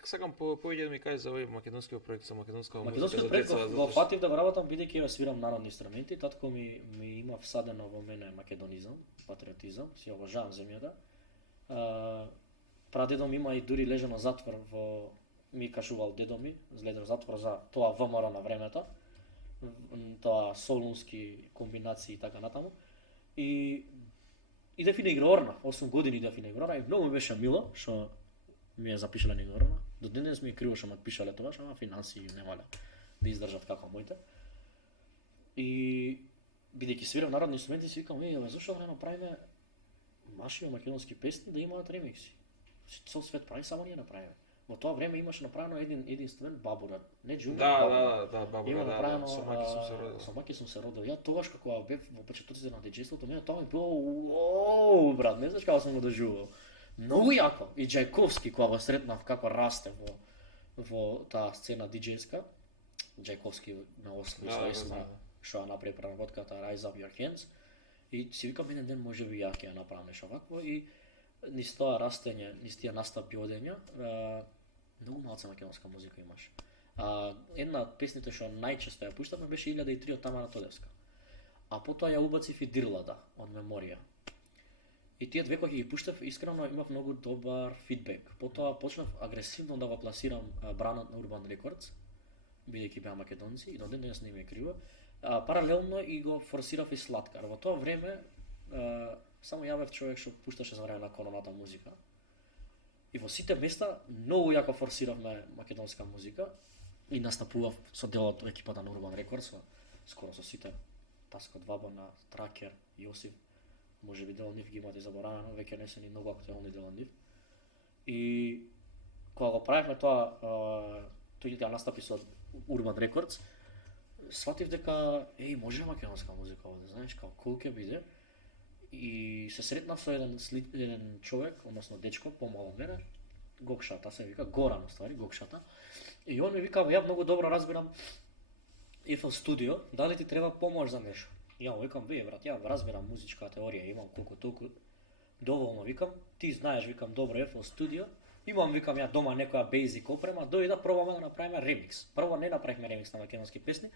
Сакам повеќе да ми кажеш за овој македонскиот проект со македонска музика за деца. Го фатив да го работам бидејќи ја свирам народни инструменти, татко ми има всадено во мене македонизам, патриотизам, си обожавам земјата. Прадедо ми има и дури лежано затвор ми кажувал дедо ми, лежано затвор за тоа ВМРО на времето. Тоа солунски комбинации и така натаму. И идев и на игрорна, 8 години идев и на игрорна и многу ми беше мило што ми е запишале на игрорна. До денес ми е криво што ме пишале тоа, ама финансии немале да издржат како моите. И бидејќи свирам народни инструменти, си викам, зашто да не направиме маши македонски песни да имаат ремикси. Цел свет прави, само ние направиме. Во тоа време имаше направено еден инструмент бабура, не джунгер. Да, бабура, со Маки сум се родил. Ја тогаш како бев во почетоците на диџејството, мене тоа ми било брат, не знаеш како сум го доживувал. Многу јако. И Џајковски кога го сретнав како расте во таа сцена диџејска. Џајковски на Оскар со што направи преработката Rise Up Your Hands. И си викам еден ден може би ја ќе ја направам нешто вакво и низ тоа растење, низ тие настапи одења, многу малца македонска музика имаш. Една од песните што најчесто ја пуштаме беше 1003 од Тамара Тодевска. А потоа ја убацив и Дирлада од Меморија. И тие две кои ги пуштав, искрено имав многу добар фидбек. Потоа почнав агресивно да го пласирам брандот на Urban Records, бидејќи беа македонци и до ден денес не ми е криво. Паралелно и го форсирав и Слаткар. Во тоа време само ја бев човек што пушташе за време на короната музика. И во сите места многу јако форсиравме македонска музика и настапував со дел од екипата на Urban Records, скоро со сите. Таско Двабана, Тракер, Јосиф, може би дел од нив ги имате заборавено, веќе не се ни многу актуелни дел од нив. И кога го правевме тоа, тој ја настапи со Urban Records, сватив дека може македонска музика овде, знаеш, како кој ќе биде. И се сретнав со еден човек, односно дечко, помал од мене, Гокшата се вика, Горан уствари, Гокшата. И он ми вика, ја многу добро разбирам FL Studio, дали ти треба помош за нешто? Ја му викам, брат, ја разбирам музичка теорија, имам колку толку доволно, викам, ти знаеш, викам, добро FL Studio, имам, викам, ја дома некоја basic опрема, дојди да пробаме да направиме ремикс. Прво не направивме ремикс на македонски песни,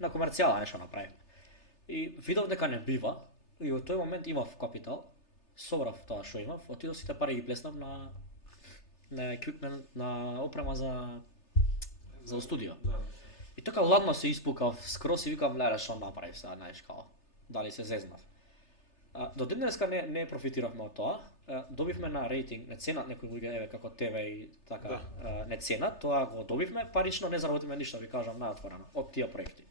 на комерцијала нешто направивме. И видов дека не бива, и од тој момент имав капитал, собрав тоа што имав, отидов сите пари ги плеснав на equipment, на опрема за студио. И така ладно се испукав, скрос и викам, леле, што направив сега, знаеш као, дали се зезнав. До ден денеска не профитиравме од тоа, добивме на рейтинг, не ценат некои луѓе, еве како ТВ и така, не ценат, тоа го добивме, парично не заработиме ништо, ви кажам најотворено, од тие проекти.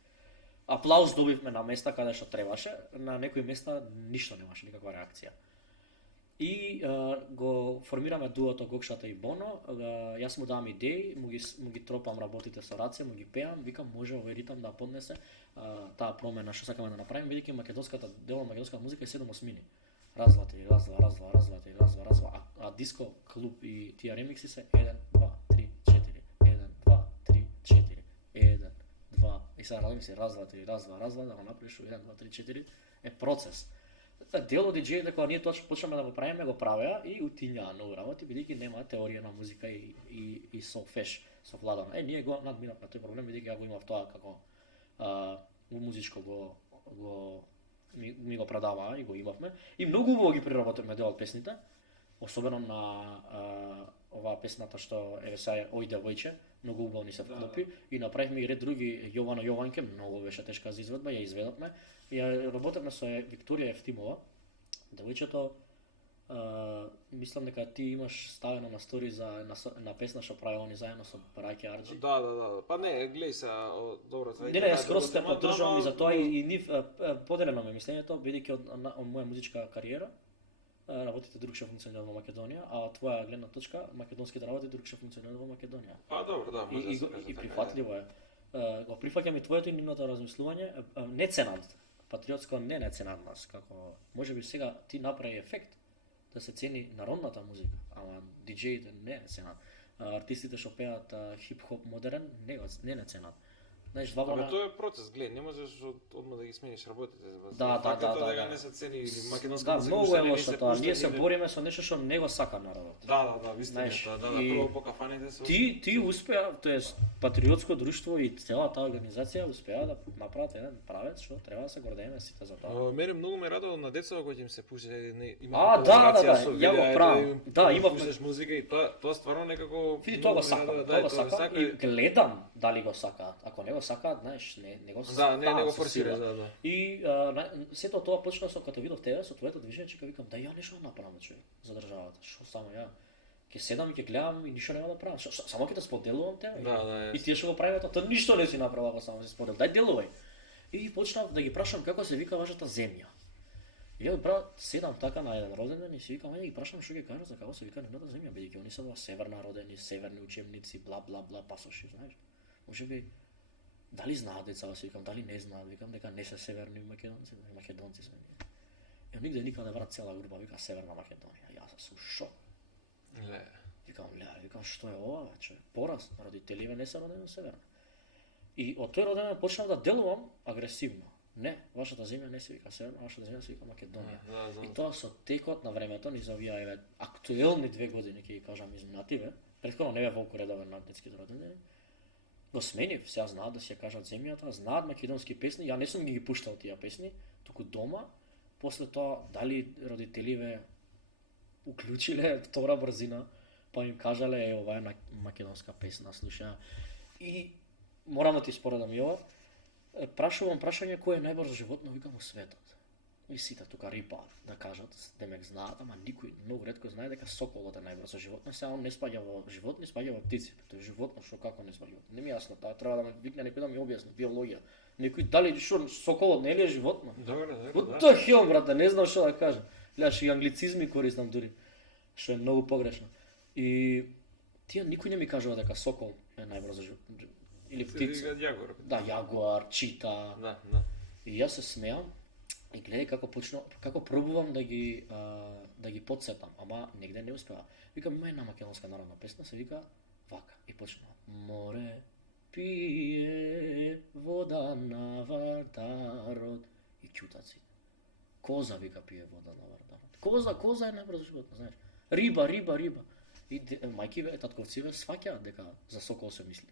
Аплауз добивме на места каде што требаше, на некои места ништо немаше, никаква реакција. И го формираме дуото Гокшата и Боно, јас му давам идеи, му ги тропам работите со раце, му ги пеам, викам може овој ритам да поднесе таа промена што сакаме да направиме, бидејќи македонската дело македонската музика е 7/8. Разва, а диско клуб и тие ремикси се 1 2 3 4 1 2 3 4 1 2 и сега ремикси разва, да го направиш 1 2 3 4 е процес. Дел од диџеи дека ние точно почнеме да го правиме, го правеа и утињаа многу работи, бидејќи нема теорија на музика и солфеш, со владано. Ние го надминавме тој проблем, бидејќи ја го имав тоа како музичко ми го предаваа и го имавме. И многу убаво ги преработивме дел од песните, особено на оваа песната што еве сега Ој девојче, многу убаво ни се вклопи и направивме и ред други Јовано Јованке, многу беше тешка за изведба, ја изведовме. Ја работевме со Викторија Евтимова. Девојчето, мислам дека ти имаш ставено на стори за на песна што прави они заедно со Браке Арџи. Да. Па не, гледај се, добро тоа. Не, скроз те поддржувам и за тоа и нив поделено ме мислењето, бидејќи од моја музичка кариера работите другше функционираат во Македонија, а од твоја гледна точка македонските работи другше функционираат во Македонија. Па добро, да, може да се каже. И прифатливо е. Го прифаќам и твоето и нивното размислување, не ценат, патриотско не ценат нас, како можеби сега ти направи ефект да се цени народната музика, ама диџеите не ценат. Артистите што пеат хип-хоп модерен не ценат. Знаеш, Ама тоа е процес, гледај, не можеш одма да ги смениш работите. Да. Дека не се цени македонска музика. Да, многу е лошо тоа. Ние се бориме со нешто што не го сака народот. Да, вистината, прво по кафаните се. Ти успеа, тоест патриотско друштво и целата организација успеа да направат еден правец што треба да се гордееме сите за тоа. Мене многу ме радува на децата кои ќе им се пуше, има ја го правам. Да, имав музика и тоа стварно некако. Види, тоа го сака и гледам дали го сакаат. Ако не го сакаат, знаеш, не го сакаат. Да, не го форсира, да. И сето тоа почна со кога видов тебе со твоето движење, че викам да ја нешто направам човек за државата. Што само ја ќе седам и ќе гледам и ништо нема да правам. Само ќе те споделувам тебе. Да. И тие што го правиме тоа ништо не си направил, ако само се сподел. Дај делувај. И почнав да ги прашам како се вика вашата земја. И ја брат, седам така на еден роденден и си викам, ајде ги прашам што ќе кажат за како се вика нивната земја, бидејќи они се во северна родени, северни учебници, бла пасоши, знаеш. Можеби дали знаат деца, си викам, дали не знаат, викам дека не се северни македонци се ние. Ја нигде никаде брат цела група вика Северна Македонија. Јас сум шок. Викам што е ова, човек? Пораз, родителиве не се родени во Северна. И од тој роден почнав да делувам агресивно. Не, вашата земја не се вика Северна, вашата земја се вика Македонија. И тоа со текот на времето, низ овие еве актуелни 2 години, ќе ги кажам изминативе, претходно не бе волку редовен на детските родендени. Го сменив, сега знаат да си ја кажат земјата, знаат македонски песни, ја не сум ги пуштал тие песни, туку дома, после тоа дали родителиве уклучиле втора брзина, па им кажале ова е македонска песна, слуша. И морам да ти споредам и ова, прашувам прашање кој е најбрзо животно, викам, во светот. И сите тука рипаат да кажат, демек знаат, ама никој многу ретко знае дека соколот е најбрзо животно, сега он не спаѓа во животни, спаѓа во птици. Тоа е животно што како не спаѓа. Не ми е јасно, тоа треба да ме викне некој да ми објасни биологија. Некој дали што соколот не е ли животно? Добро. What the hell, брате, не знам што да кажам. Гледаш и англицизми користам дури, што е многу погрешно. И тие никој не ми кажува дека сокол е најбрзо или Се птица. вика јагор. Да, јагуар, чита. Да, да. И јас се смеам и гледај како пробувам да ги подсетам, ама негде не успева. Викам, има една македонска народна песна, се вика вака и почна. Море пие вода на Вардарот и ќутаци. Коза вика пие вода на Вардарот. Коза е најбрзо животно, знаеш. Риба. И мајкиве, татковциве сваќаат дека за сокол се мисли.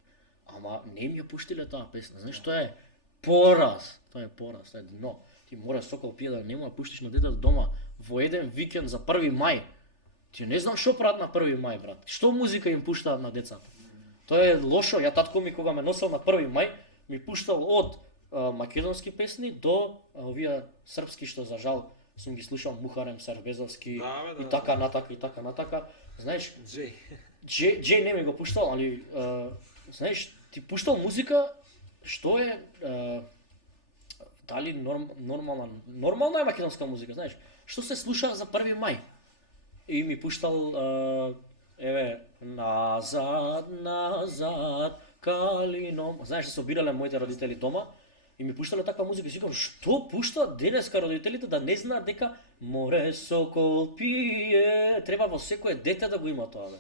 Ама не им ја пуштиле таа песна. Знаеш, тоа е пораз. Тоа е дно. Ти мора сокол пие да нема да пуштиш на детето дома во еден викенд за 1 мај. Ти не знам што прават на 1 мај, брат. Што музика им пуштаат на децата? Тоа е лошо. Ја татко ми кога ме носел на 1 мај, ми пуштал од македонски песни до овие српски што за жал сум ги слушал Мухарем Сербезовски и така натака. Знаеш, Джей не ми го пуштал, али знаеш, ти пуштал музика што е дали нормална е македонска музика, знаеш, што се слуша за 1 мај. И ми пуштал назад калином. Знаеш, се собирале моите родители дома и ми пуштале таква музика и си викам, што пушта денеска родителите да не знаат дека море сокол пие, треба во секое дете да го има тоа, бе.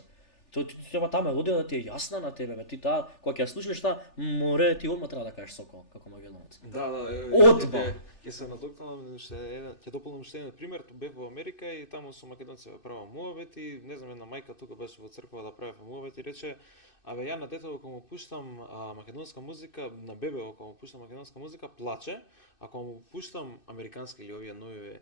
Треба таа мелодија да ти е јасна на тебе, бе. Ти таа кога ќе ја слушнеш таа море, ти одма треба да кажеш сокол како македонец. Да, Одма. Ќе се надокнам ќе дополнам уште еден пример, тоа бев во Америка и таму со македонци правам муабет и не знам една мајка тука беше во црква да правев муабет и рече: "Абе ја на детето кога му пуштам македонска музика, на бебево кога му пуштам македонска музика плаче, а кога му пуштам американски или овие нови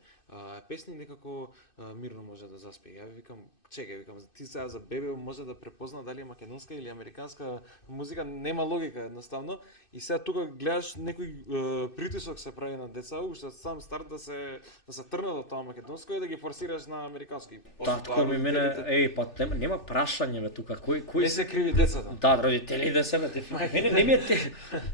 песни некако мирно може да заспие." Ја викам, чекај, ти сега за бебе може да препозна дали е македонска или американска музика, нема логика едноставно. И сега тука гледаш некој притисок се прави на деца, уште сам старт да се тргнат од тоа македонско и да ги форсираш на американски. Татко ми мене, па нема прашање бе тука, кој не се криви децата. Да, родителите се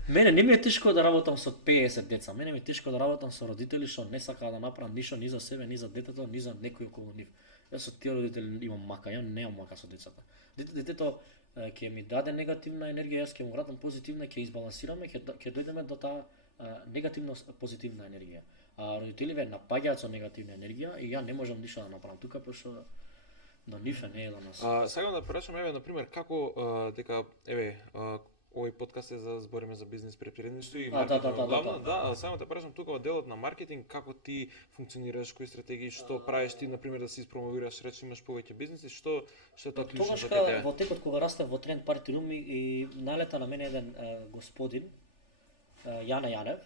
мене не ми е тешко да работам со 50 деца. Мене ми е тешко да работам со родители што не сакаат да направат ништо ни за себе, ни за детето, ни за некој околу нив. Јас со тие родители имам мака, ја немам мака со децата. Детето ќе ми даде негативна енергија, јас ќе му вратам позитивна, ќе избалансираме, ќе дојдеме до таа негативно позитивна енергија. А родителиве напаѓаат со негативна енергија и ја не можам ништо да направам тука, пошто до нив не е до нас. Сакам да прашам, на пример, како дека овој подкаст е за збориме за бизнис предприемништво и маркетинг главно. Да, само те прашам тука во делот на маркетинг, како ти функционираш, кои стратегии, што правиш ти, на пример, да се испромовираш, речи имаш повеќе бизниси, што е тоа клучно за тебе? Во текот кога растев во Тренд Парти Рум и налета на мене еден господин Јане Јанев,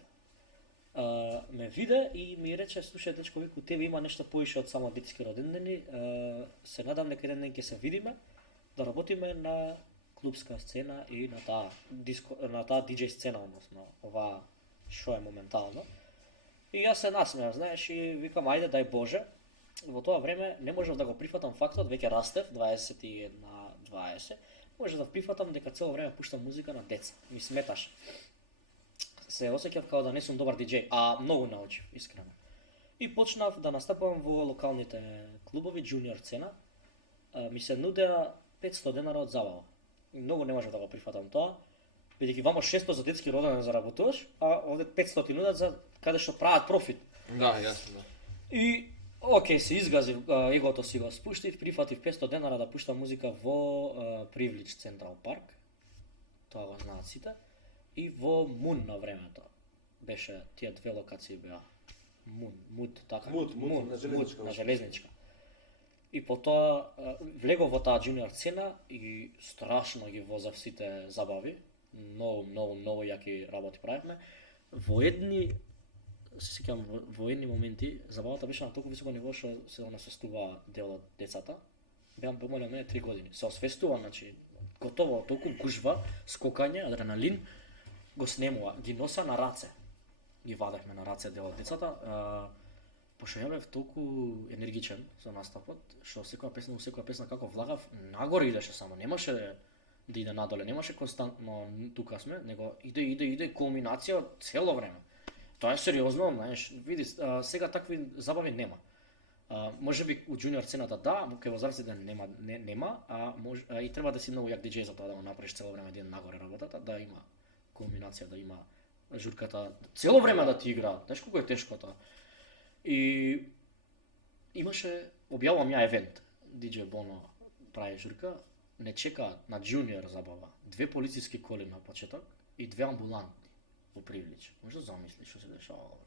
ме виде и ми рече: "Слушај дечко, вику, тебе има нешто поише од само детски родендени, се надам дека еден ден ќе се видиме, да работиме на клубска сцена и на таа диџеј сцена, односно ова што е моментално." И јас се насмеав, знаеш, и викам ајде дај Боже. Во тоа време не можев да го прифатам фактот, веќе растев 21-20, можев да прифатам дека цело време пуштам музика на деца. Ми сметаш. Се осеќав како да не сум добар диџеј, а многу научив, искрено. И почнав да настапувам во локалните клубови, джуниор сцена. Ми се нудеа 500 денара од забава. Многу не можев да го прифатам тоа, бидејќи вамо 600 за детски роденден заработуваш, а овде 500 нудат за каде што прават профит. Да, јасно, да. И окей, се изгазив, егото си го спуштив, прифатив 500 денара да пуштам музика во Привлич Централ парк, тоа го знаат сите, и во Мун на времето. Беше тие две локации беа. Муд, така. Муд, на Железничка. И потоа влегов во таа джуниор сцена и страшно ги возав сите забави. Многу јаки работи правевме. Во едни се сеќавам во едни моменти забавата беше на толку високо ниво што се насвестува дел од децата. Беам помале од мене 3 години. Се освестува, значи готово толку гужва, скокање, адреналин го снемува, ги носа на раце. Ги вадевме на раце дел од децата. Пошто ја бев толку енергичен со настапот, што секоја песна како влагав, нагоре идеше само, немаше да иде надоле, немаше константно тука сме, него иде кулминација цело време. Тоа е сериозно, знаеш, види, сега такви забави нема. Можеби у джуниор сцената да, кај возрастите нема, и треба да си многу јак диџеј за тоа да го направиш цело време да иде нагоре работата, да има кулминација да има журката цело време да ти игра. Знаеш колку е тешко тоа. И имаше, објавувам ја евент, DJ Bono прави журка, не чека на джуниор забава, 2 полициски коли на почеток и 2 амбулантни во Привлич. Може да замислиш што се дешава овде.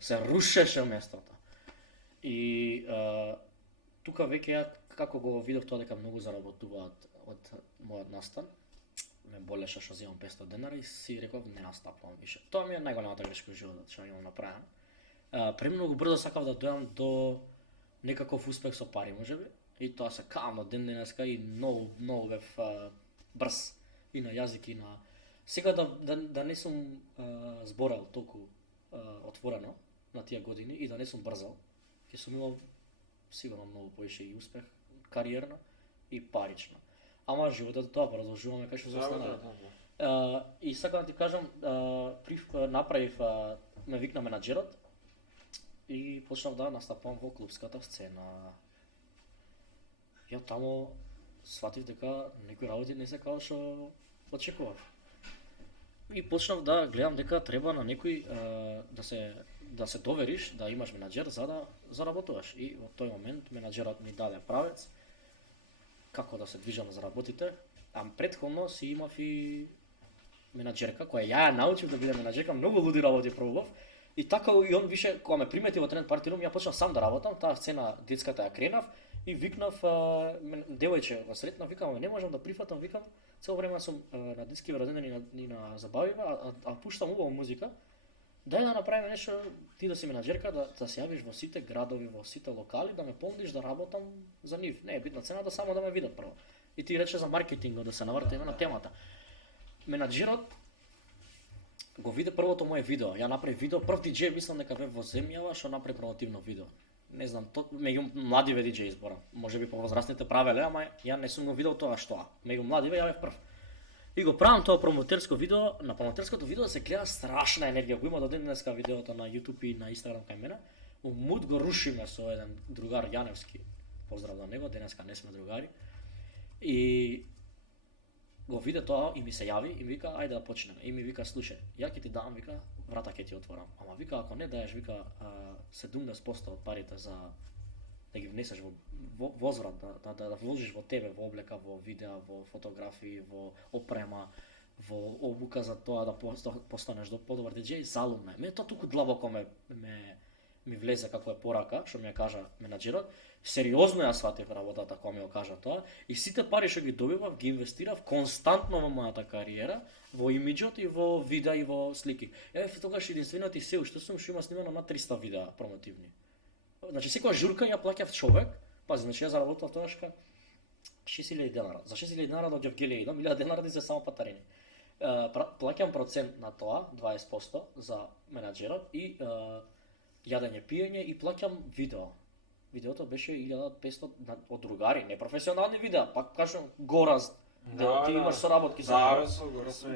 Се рушеше местото. И тука веќе ја како го видов тоа дека многу заработуваат од мојот настан, ме болеше што земам 500 денари и си реков не настапувам више. Тоа ми е најголемата грешка во животот што имам направено. Премногу брзо сакав да дојам до некаков успех со пари можеби и тоа се камо ден денеска и многу бев брз и на јазик и на сега да не сум зборел толку отворено на тие години и да не сум брзал, ќе сум имал сигурно многу повише и успех кариерно и парично. Ама животот тоа продолжуваме кај што застанале. И сакам да ти кажам, направив, ме викна менаџерот и почнав да настапувам во клубската сцена. Ја тамо сватив дека некои работи не се како што очекував. И почнав да гледам дека треба на некој да се довериш, да имаш менаџер за да заработуваш. И во тој момент менаџерот ми даде правец како да се движам за работите, а претходно си имав и менаџерка која ја научив да биде менаџерка, многу луди работи пробував. И така и он више кога ме примети во Тренд Парти Рум, ја почнав сам да работам, таа сцена детската ја кренав и викнав девојче го сретнав, викам не можам да прифатам, викам цело време сум на детски родендени и на забавива, а пуштам убава музика. Дај да направиме нешто, ти да си менаџерка, да се јавиш во сите градови, во сите локали, да ме понудиш да работам за нив. Не е битна цена, да само да ме видат прво. И ти рече за маркетингот, да се навртиме на темата. Менаџерот го виде првото моje видео. Ја направив видео, прв диџеј мислам дека бев во земјава што направи промотивно видео. Не знам, меѓу младиве диџеи зборам. Можеби повозрастните правеле, ама ја не сум го видел тоа што. Меѓу младиве ја бев прв. И го правам тоа промотерско видео, на промотерското видео се гледа страшна енергија, го има до ден денеска видеото на YouTube и на Instagram кај мене. Умут го рушиме со еден другар Јаневски, поздрав до него, денеска не сме другари. И го виде тоа и ми се јави и ми вика ајде да почнеме. И ми вика слушај, ја ќе ти дам, вика, врата ќе ти отворам. Ама вика ако не даеш, вика 70% од парите за да ги внесеш во возврат, да вложиш во тебе, во облека, во видеа, во фотографии, во опрема, во обука за тоа да постанеш подобар диџеј, залумне. Ме тоа туку длабоко ми влезе како е порака, што ми ја кажа менаџерот. Сериозно ја сватив работата кога ми ја кажа тоа и сите пари што ги добивав ги инвестирав константно во мојата кариера, во имиџот и во видеа и во слики. Еве тогаш единствениот и се уште сум што има снимано на 300 видеа промотивни. Значи секоја журка ја плаќав човек, пази, значи ја заработав тогаш 6000 денара. За 6000 денара доаѓав гелеј, 1000 денара ти се само патарини. Плаќам процент на тоа, 20% за менаџерот и јадење, пиење и плаќам видео. Видеото беше 1500 од другари, непрофесионални видеа, пак кажам Гораз, ти имаш соработки со него.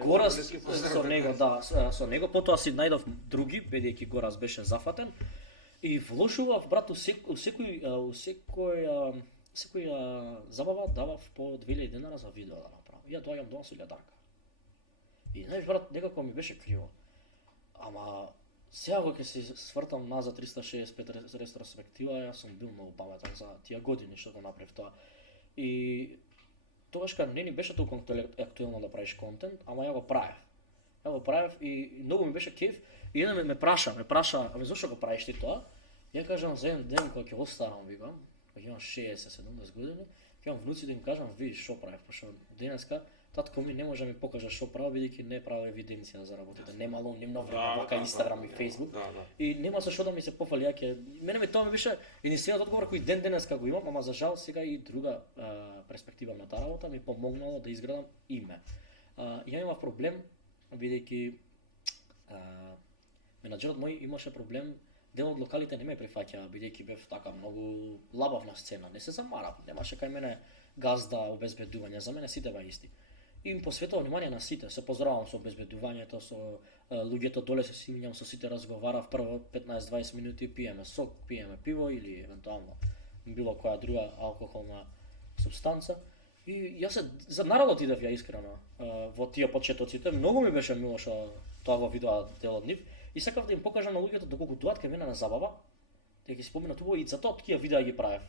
Гораз со него, да, со него, потоа си најдов други, бидејќи Гораз беше зафатен. И вложував, брат, у секој забава давав по 2000 денара за видео да направам. Ја доаѓам дома со илјадарка. И знаеш, брат, некако ми беше криво. Ама сега кога ќе се свртам назад 365 ретроспектива, јас сум бил многу паметен за тие години што го направив тоа. И тогаш кога не ни беше толку актуелно да правиш контент, ама ја го правев. Ја го правев и многу ми беше кеф. И еден ме праша, ами зошто го правиш ти тоа? Ја кажам за еден ден кога ќе остарам, викам, кога имам 60-70 години, ќе имам внуците и им кажам, видиш што правев, пошто денеска татко ми не може да ми покаже што прави, бидејќи не прави евиденција за работите. Немало нивно време, вака Инстаграм и Фејсбук. И нема со што да ми се пофали, мене тоа ми беше единствениот одговор кој ден денеска го имам, ама за жал сега и друга перспектива на таа работа ми помогнало да изградам име. Ја имав проблем бидејќи менаџерот мој имаше проблем, дел од локалите не ме прифаќаа бидејќи бев така многу лабав на сцена, не се замарав, немаше кај мене газда, обезбедување, за мене сите беа исти. И им посветувам внимание на сите, се поздравам со обезбедувањето, со луѓето доле се симињам со сите, разговарав прво 15-20 минути, пиеме сок, пиеме пиво или евентуално било која друга алкохолна супстанца И јас се за народот идев ја искрено во тие почетоците. Многу ми беше мило што тоа го видоа дел од нив и сакав да им покажам на луѓето доколку доаат кај мене на забава, дека ги споменат убаво и затоа тие видеа ги правев.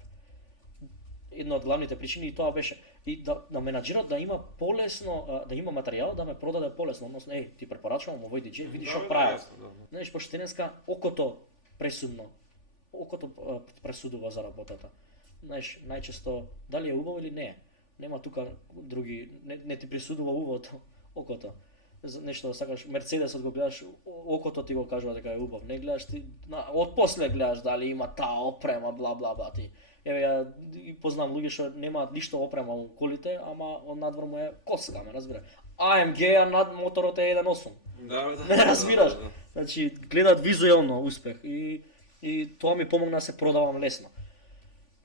Една од главните причини и тоа беше и да менаџерот да има полесно, да има материјал да ме продаде полесно, односно ти препорачувам овој диџеј, види што прави. Знаеш, пошто денеска окото пресудно. Окото пресудува за работата. Знаеш, најчесто дали е убаво или не е. Нема тука други, не ти присудува убавото, окото. Нешто да сакаш, Мерцедесот го гледаш, окото ти го кажува дека е убав. Не гледаш ти, од после гледаш дали има таа опрема, бла бла бла ти. Еве ја познам луѓе што немаат ништо опрема во колите, ама од надвор му е коска, ме разбира. AMG над моторот е 1.8. Да. Не разбираш. Значи гледат визуелно успех и тоа ми помогна да се продавам лесно.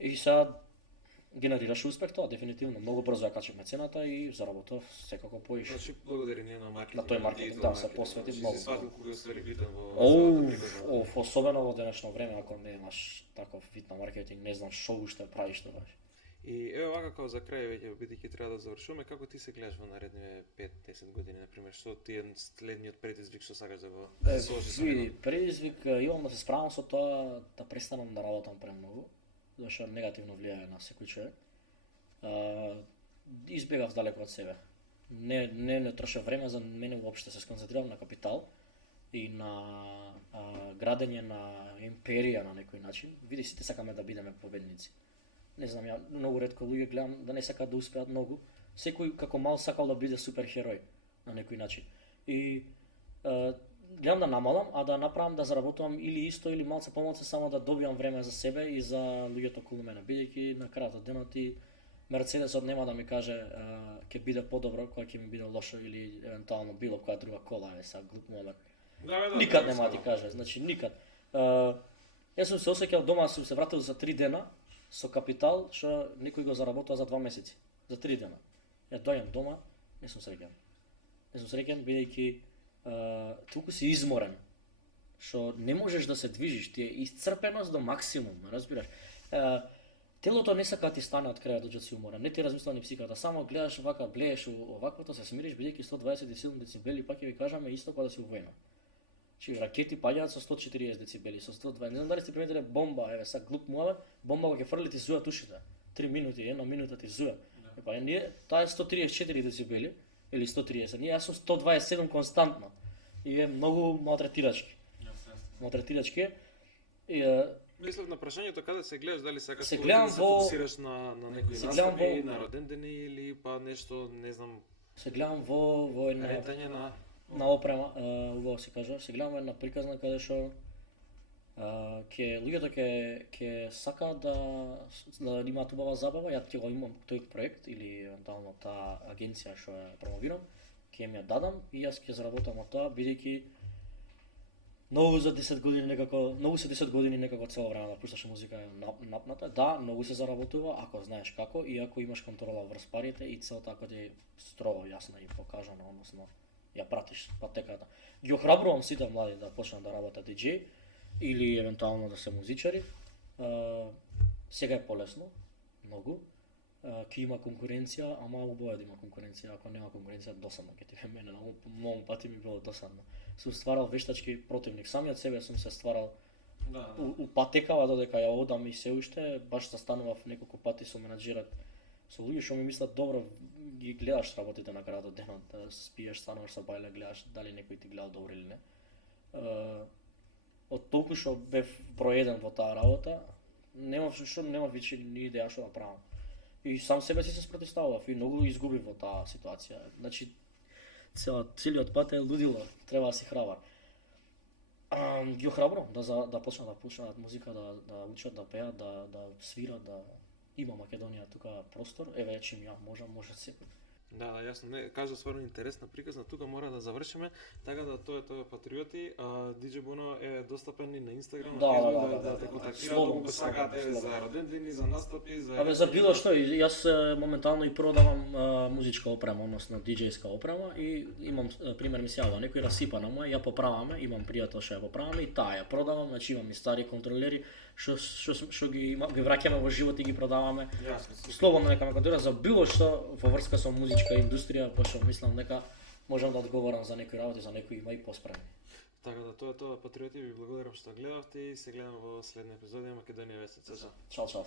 И сега генерираш успех тоа, дефинитивно. Многу брзо ја качивме цената и заработав секако поиш. Значи благодарение на маркетинг. На тој маркетинг, да, се посвети многу. Си сватил кога ствари битен во особено во денешно време, ако не имаш таков вид на маркетинг, не знам што уште правиш тоа. И еве вака како за крај веќе бидејќи треба да завршуваме, како ти се гледаш во наредните 5-10 години, например, што ти е следниот предизвик што сакаш да го сложиш со него? Предизвик имам да се справам со тоа да престанам да работам премногу, зашто негативно влијае на секој човек. Избегав далеко од себе. Не трошев време за мене уопште, се сконцентрирав на капитал и на градење на империја на некој начин. Види, сите сакаме да бидеме победници. Не знам, ја многу ретко луѓе гледам да не сакаат да успеат многу. Секој како мал сакал да биде суперхерој на некој начин. И гледам да намалам, а да направам да заработувам или исто или малце помалку само да добивам време за себе и за луѓето околу мене. Бидејќи на крајот од денот и Мерцедесот нема да ми каже ќе биде подобро кога ќе ми биде лошо или евентуално било која друга кола е са глуп момент. Никад нема да ти каже, значи никад. Јас сум се осеќал дома, сум се вратил за 3 дена со капитал што некој го заработува за 2 месеци, за 3 дена. Ја доаѓам дома, не сум среќен. Не сум среќен бидејќи толку си изморен што не можеш да се движиш, ти е исцрпеност до максимум, разбираш. Телото не сака ти стане од крај додека си уморен, не ти размисла ни психиката, само гледаш вака, блееш оваквото, се смириш бидејќи 127 децибели, пак ќе ви кажаме исто кога да си во војна. Чи ракети паѓаат со 140 децибели, со 120. Не знам дали сте приметиле бомба, еве са глуп муаве, бомба ќе фрли ти зуја ушите. 3 минути, 1 минута ти зуја. Епа ние таа е 134 децибели или 130. Ние јас сум 127 константно. И е многу малтретирачки. Малтретирачки. Мислев на прашањето каде се гледаш, дали сакаш се да се фокусираш на некои настапи, на родендени или па нешто, не знам. Се гледам во една рентање на опрема, убаво се кажа, се гледам една приказна каде што луѓето ќе сакаат да имаат убава забава, ја ќе го имам тој проект или евентуално таа агенција што ја промовирам, ќе им ја дадам и јас ќе заработам од тоа бидејќи многу за 10 години некако, многу се 10 години некако цело време да пушташ музика напната. Да, многу се заработува ако знаеш како и ако имаш контрола врз парите и целта ако ти е строго јасна и покажана, односно ја пратиш патеката. Ги охрабрувам сите млади да почнат да работат диџеј или евентуално да се музичари. Сега е полесно, многу. Ќе има конкуренција, ама убаво е да има конкуренција. Ако нема конкуренција, досадно ќе ти бе мене, многу пати ми било досадно. Сум стварал вештачки противник, самиот себе сум се стварал упатекава додека ја одам и се уште, баш застанував неколку пати со менаџерот, со луѓе што ми мислат добро, ги гледаш работите на крајот од денот, да спиеш, стануваш со бајле, гледаш дали некој ти гледа добро или не. Од толку што бев проеден во таа работа, немав веќе ни идеја што да правам. И сам себе си се спротивставав и многу изгубив во таа ситуација. Значи, целиот пат е лудило, треба да си храбар. Ги охрабрувам да почнат да пушат музика, да учат да пеат, да свират, да има Македонија тука простор. Еве чим ја може секој. Да, јасно, не, кажа стварно интересна приказна, тука мора да завршиме, така да тоа е Патриоти, DJ Bono е достапен и на Инстаграм, да те контактираат, да го сакате за родендини, за настапи, за било што, јас моментално и продавам музичка опрема, односно диџејска опрема и имам пример ми се јава некој расипа на мој, ја поправаме, имам пријател што ја поправаме и таа ја продавам, значи имам и стари контролери што ги враќаме во живот и ги продаваме. Јасно. Слободно нека ме контактира за било што во врска со музичка индустрија, пошто мислам дека можам да одговорам за некои работи, за некои има и поспремни. Така да тоа е тоа, патриоти, ви благодарам што гледавте и се гледаме во следна епизодија Македонија Весец. Чао, чао.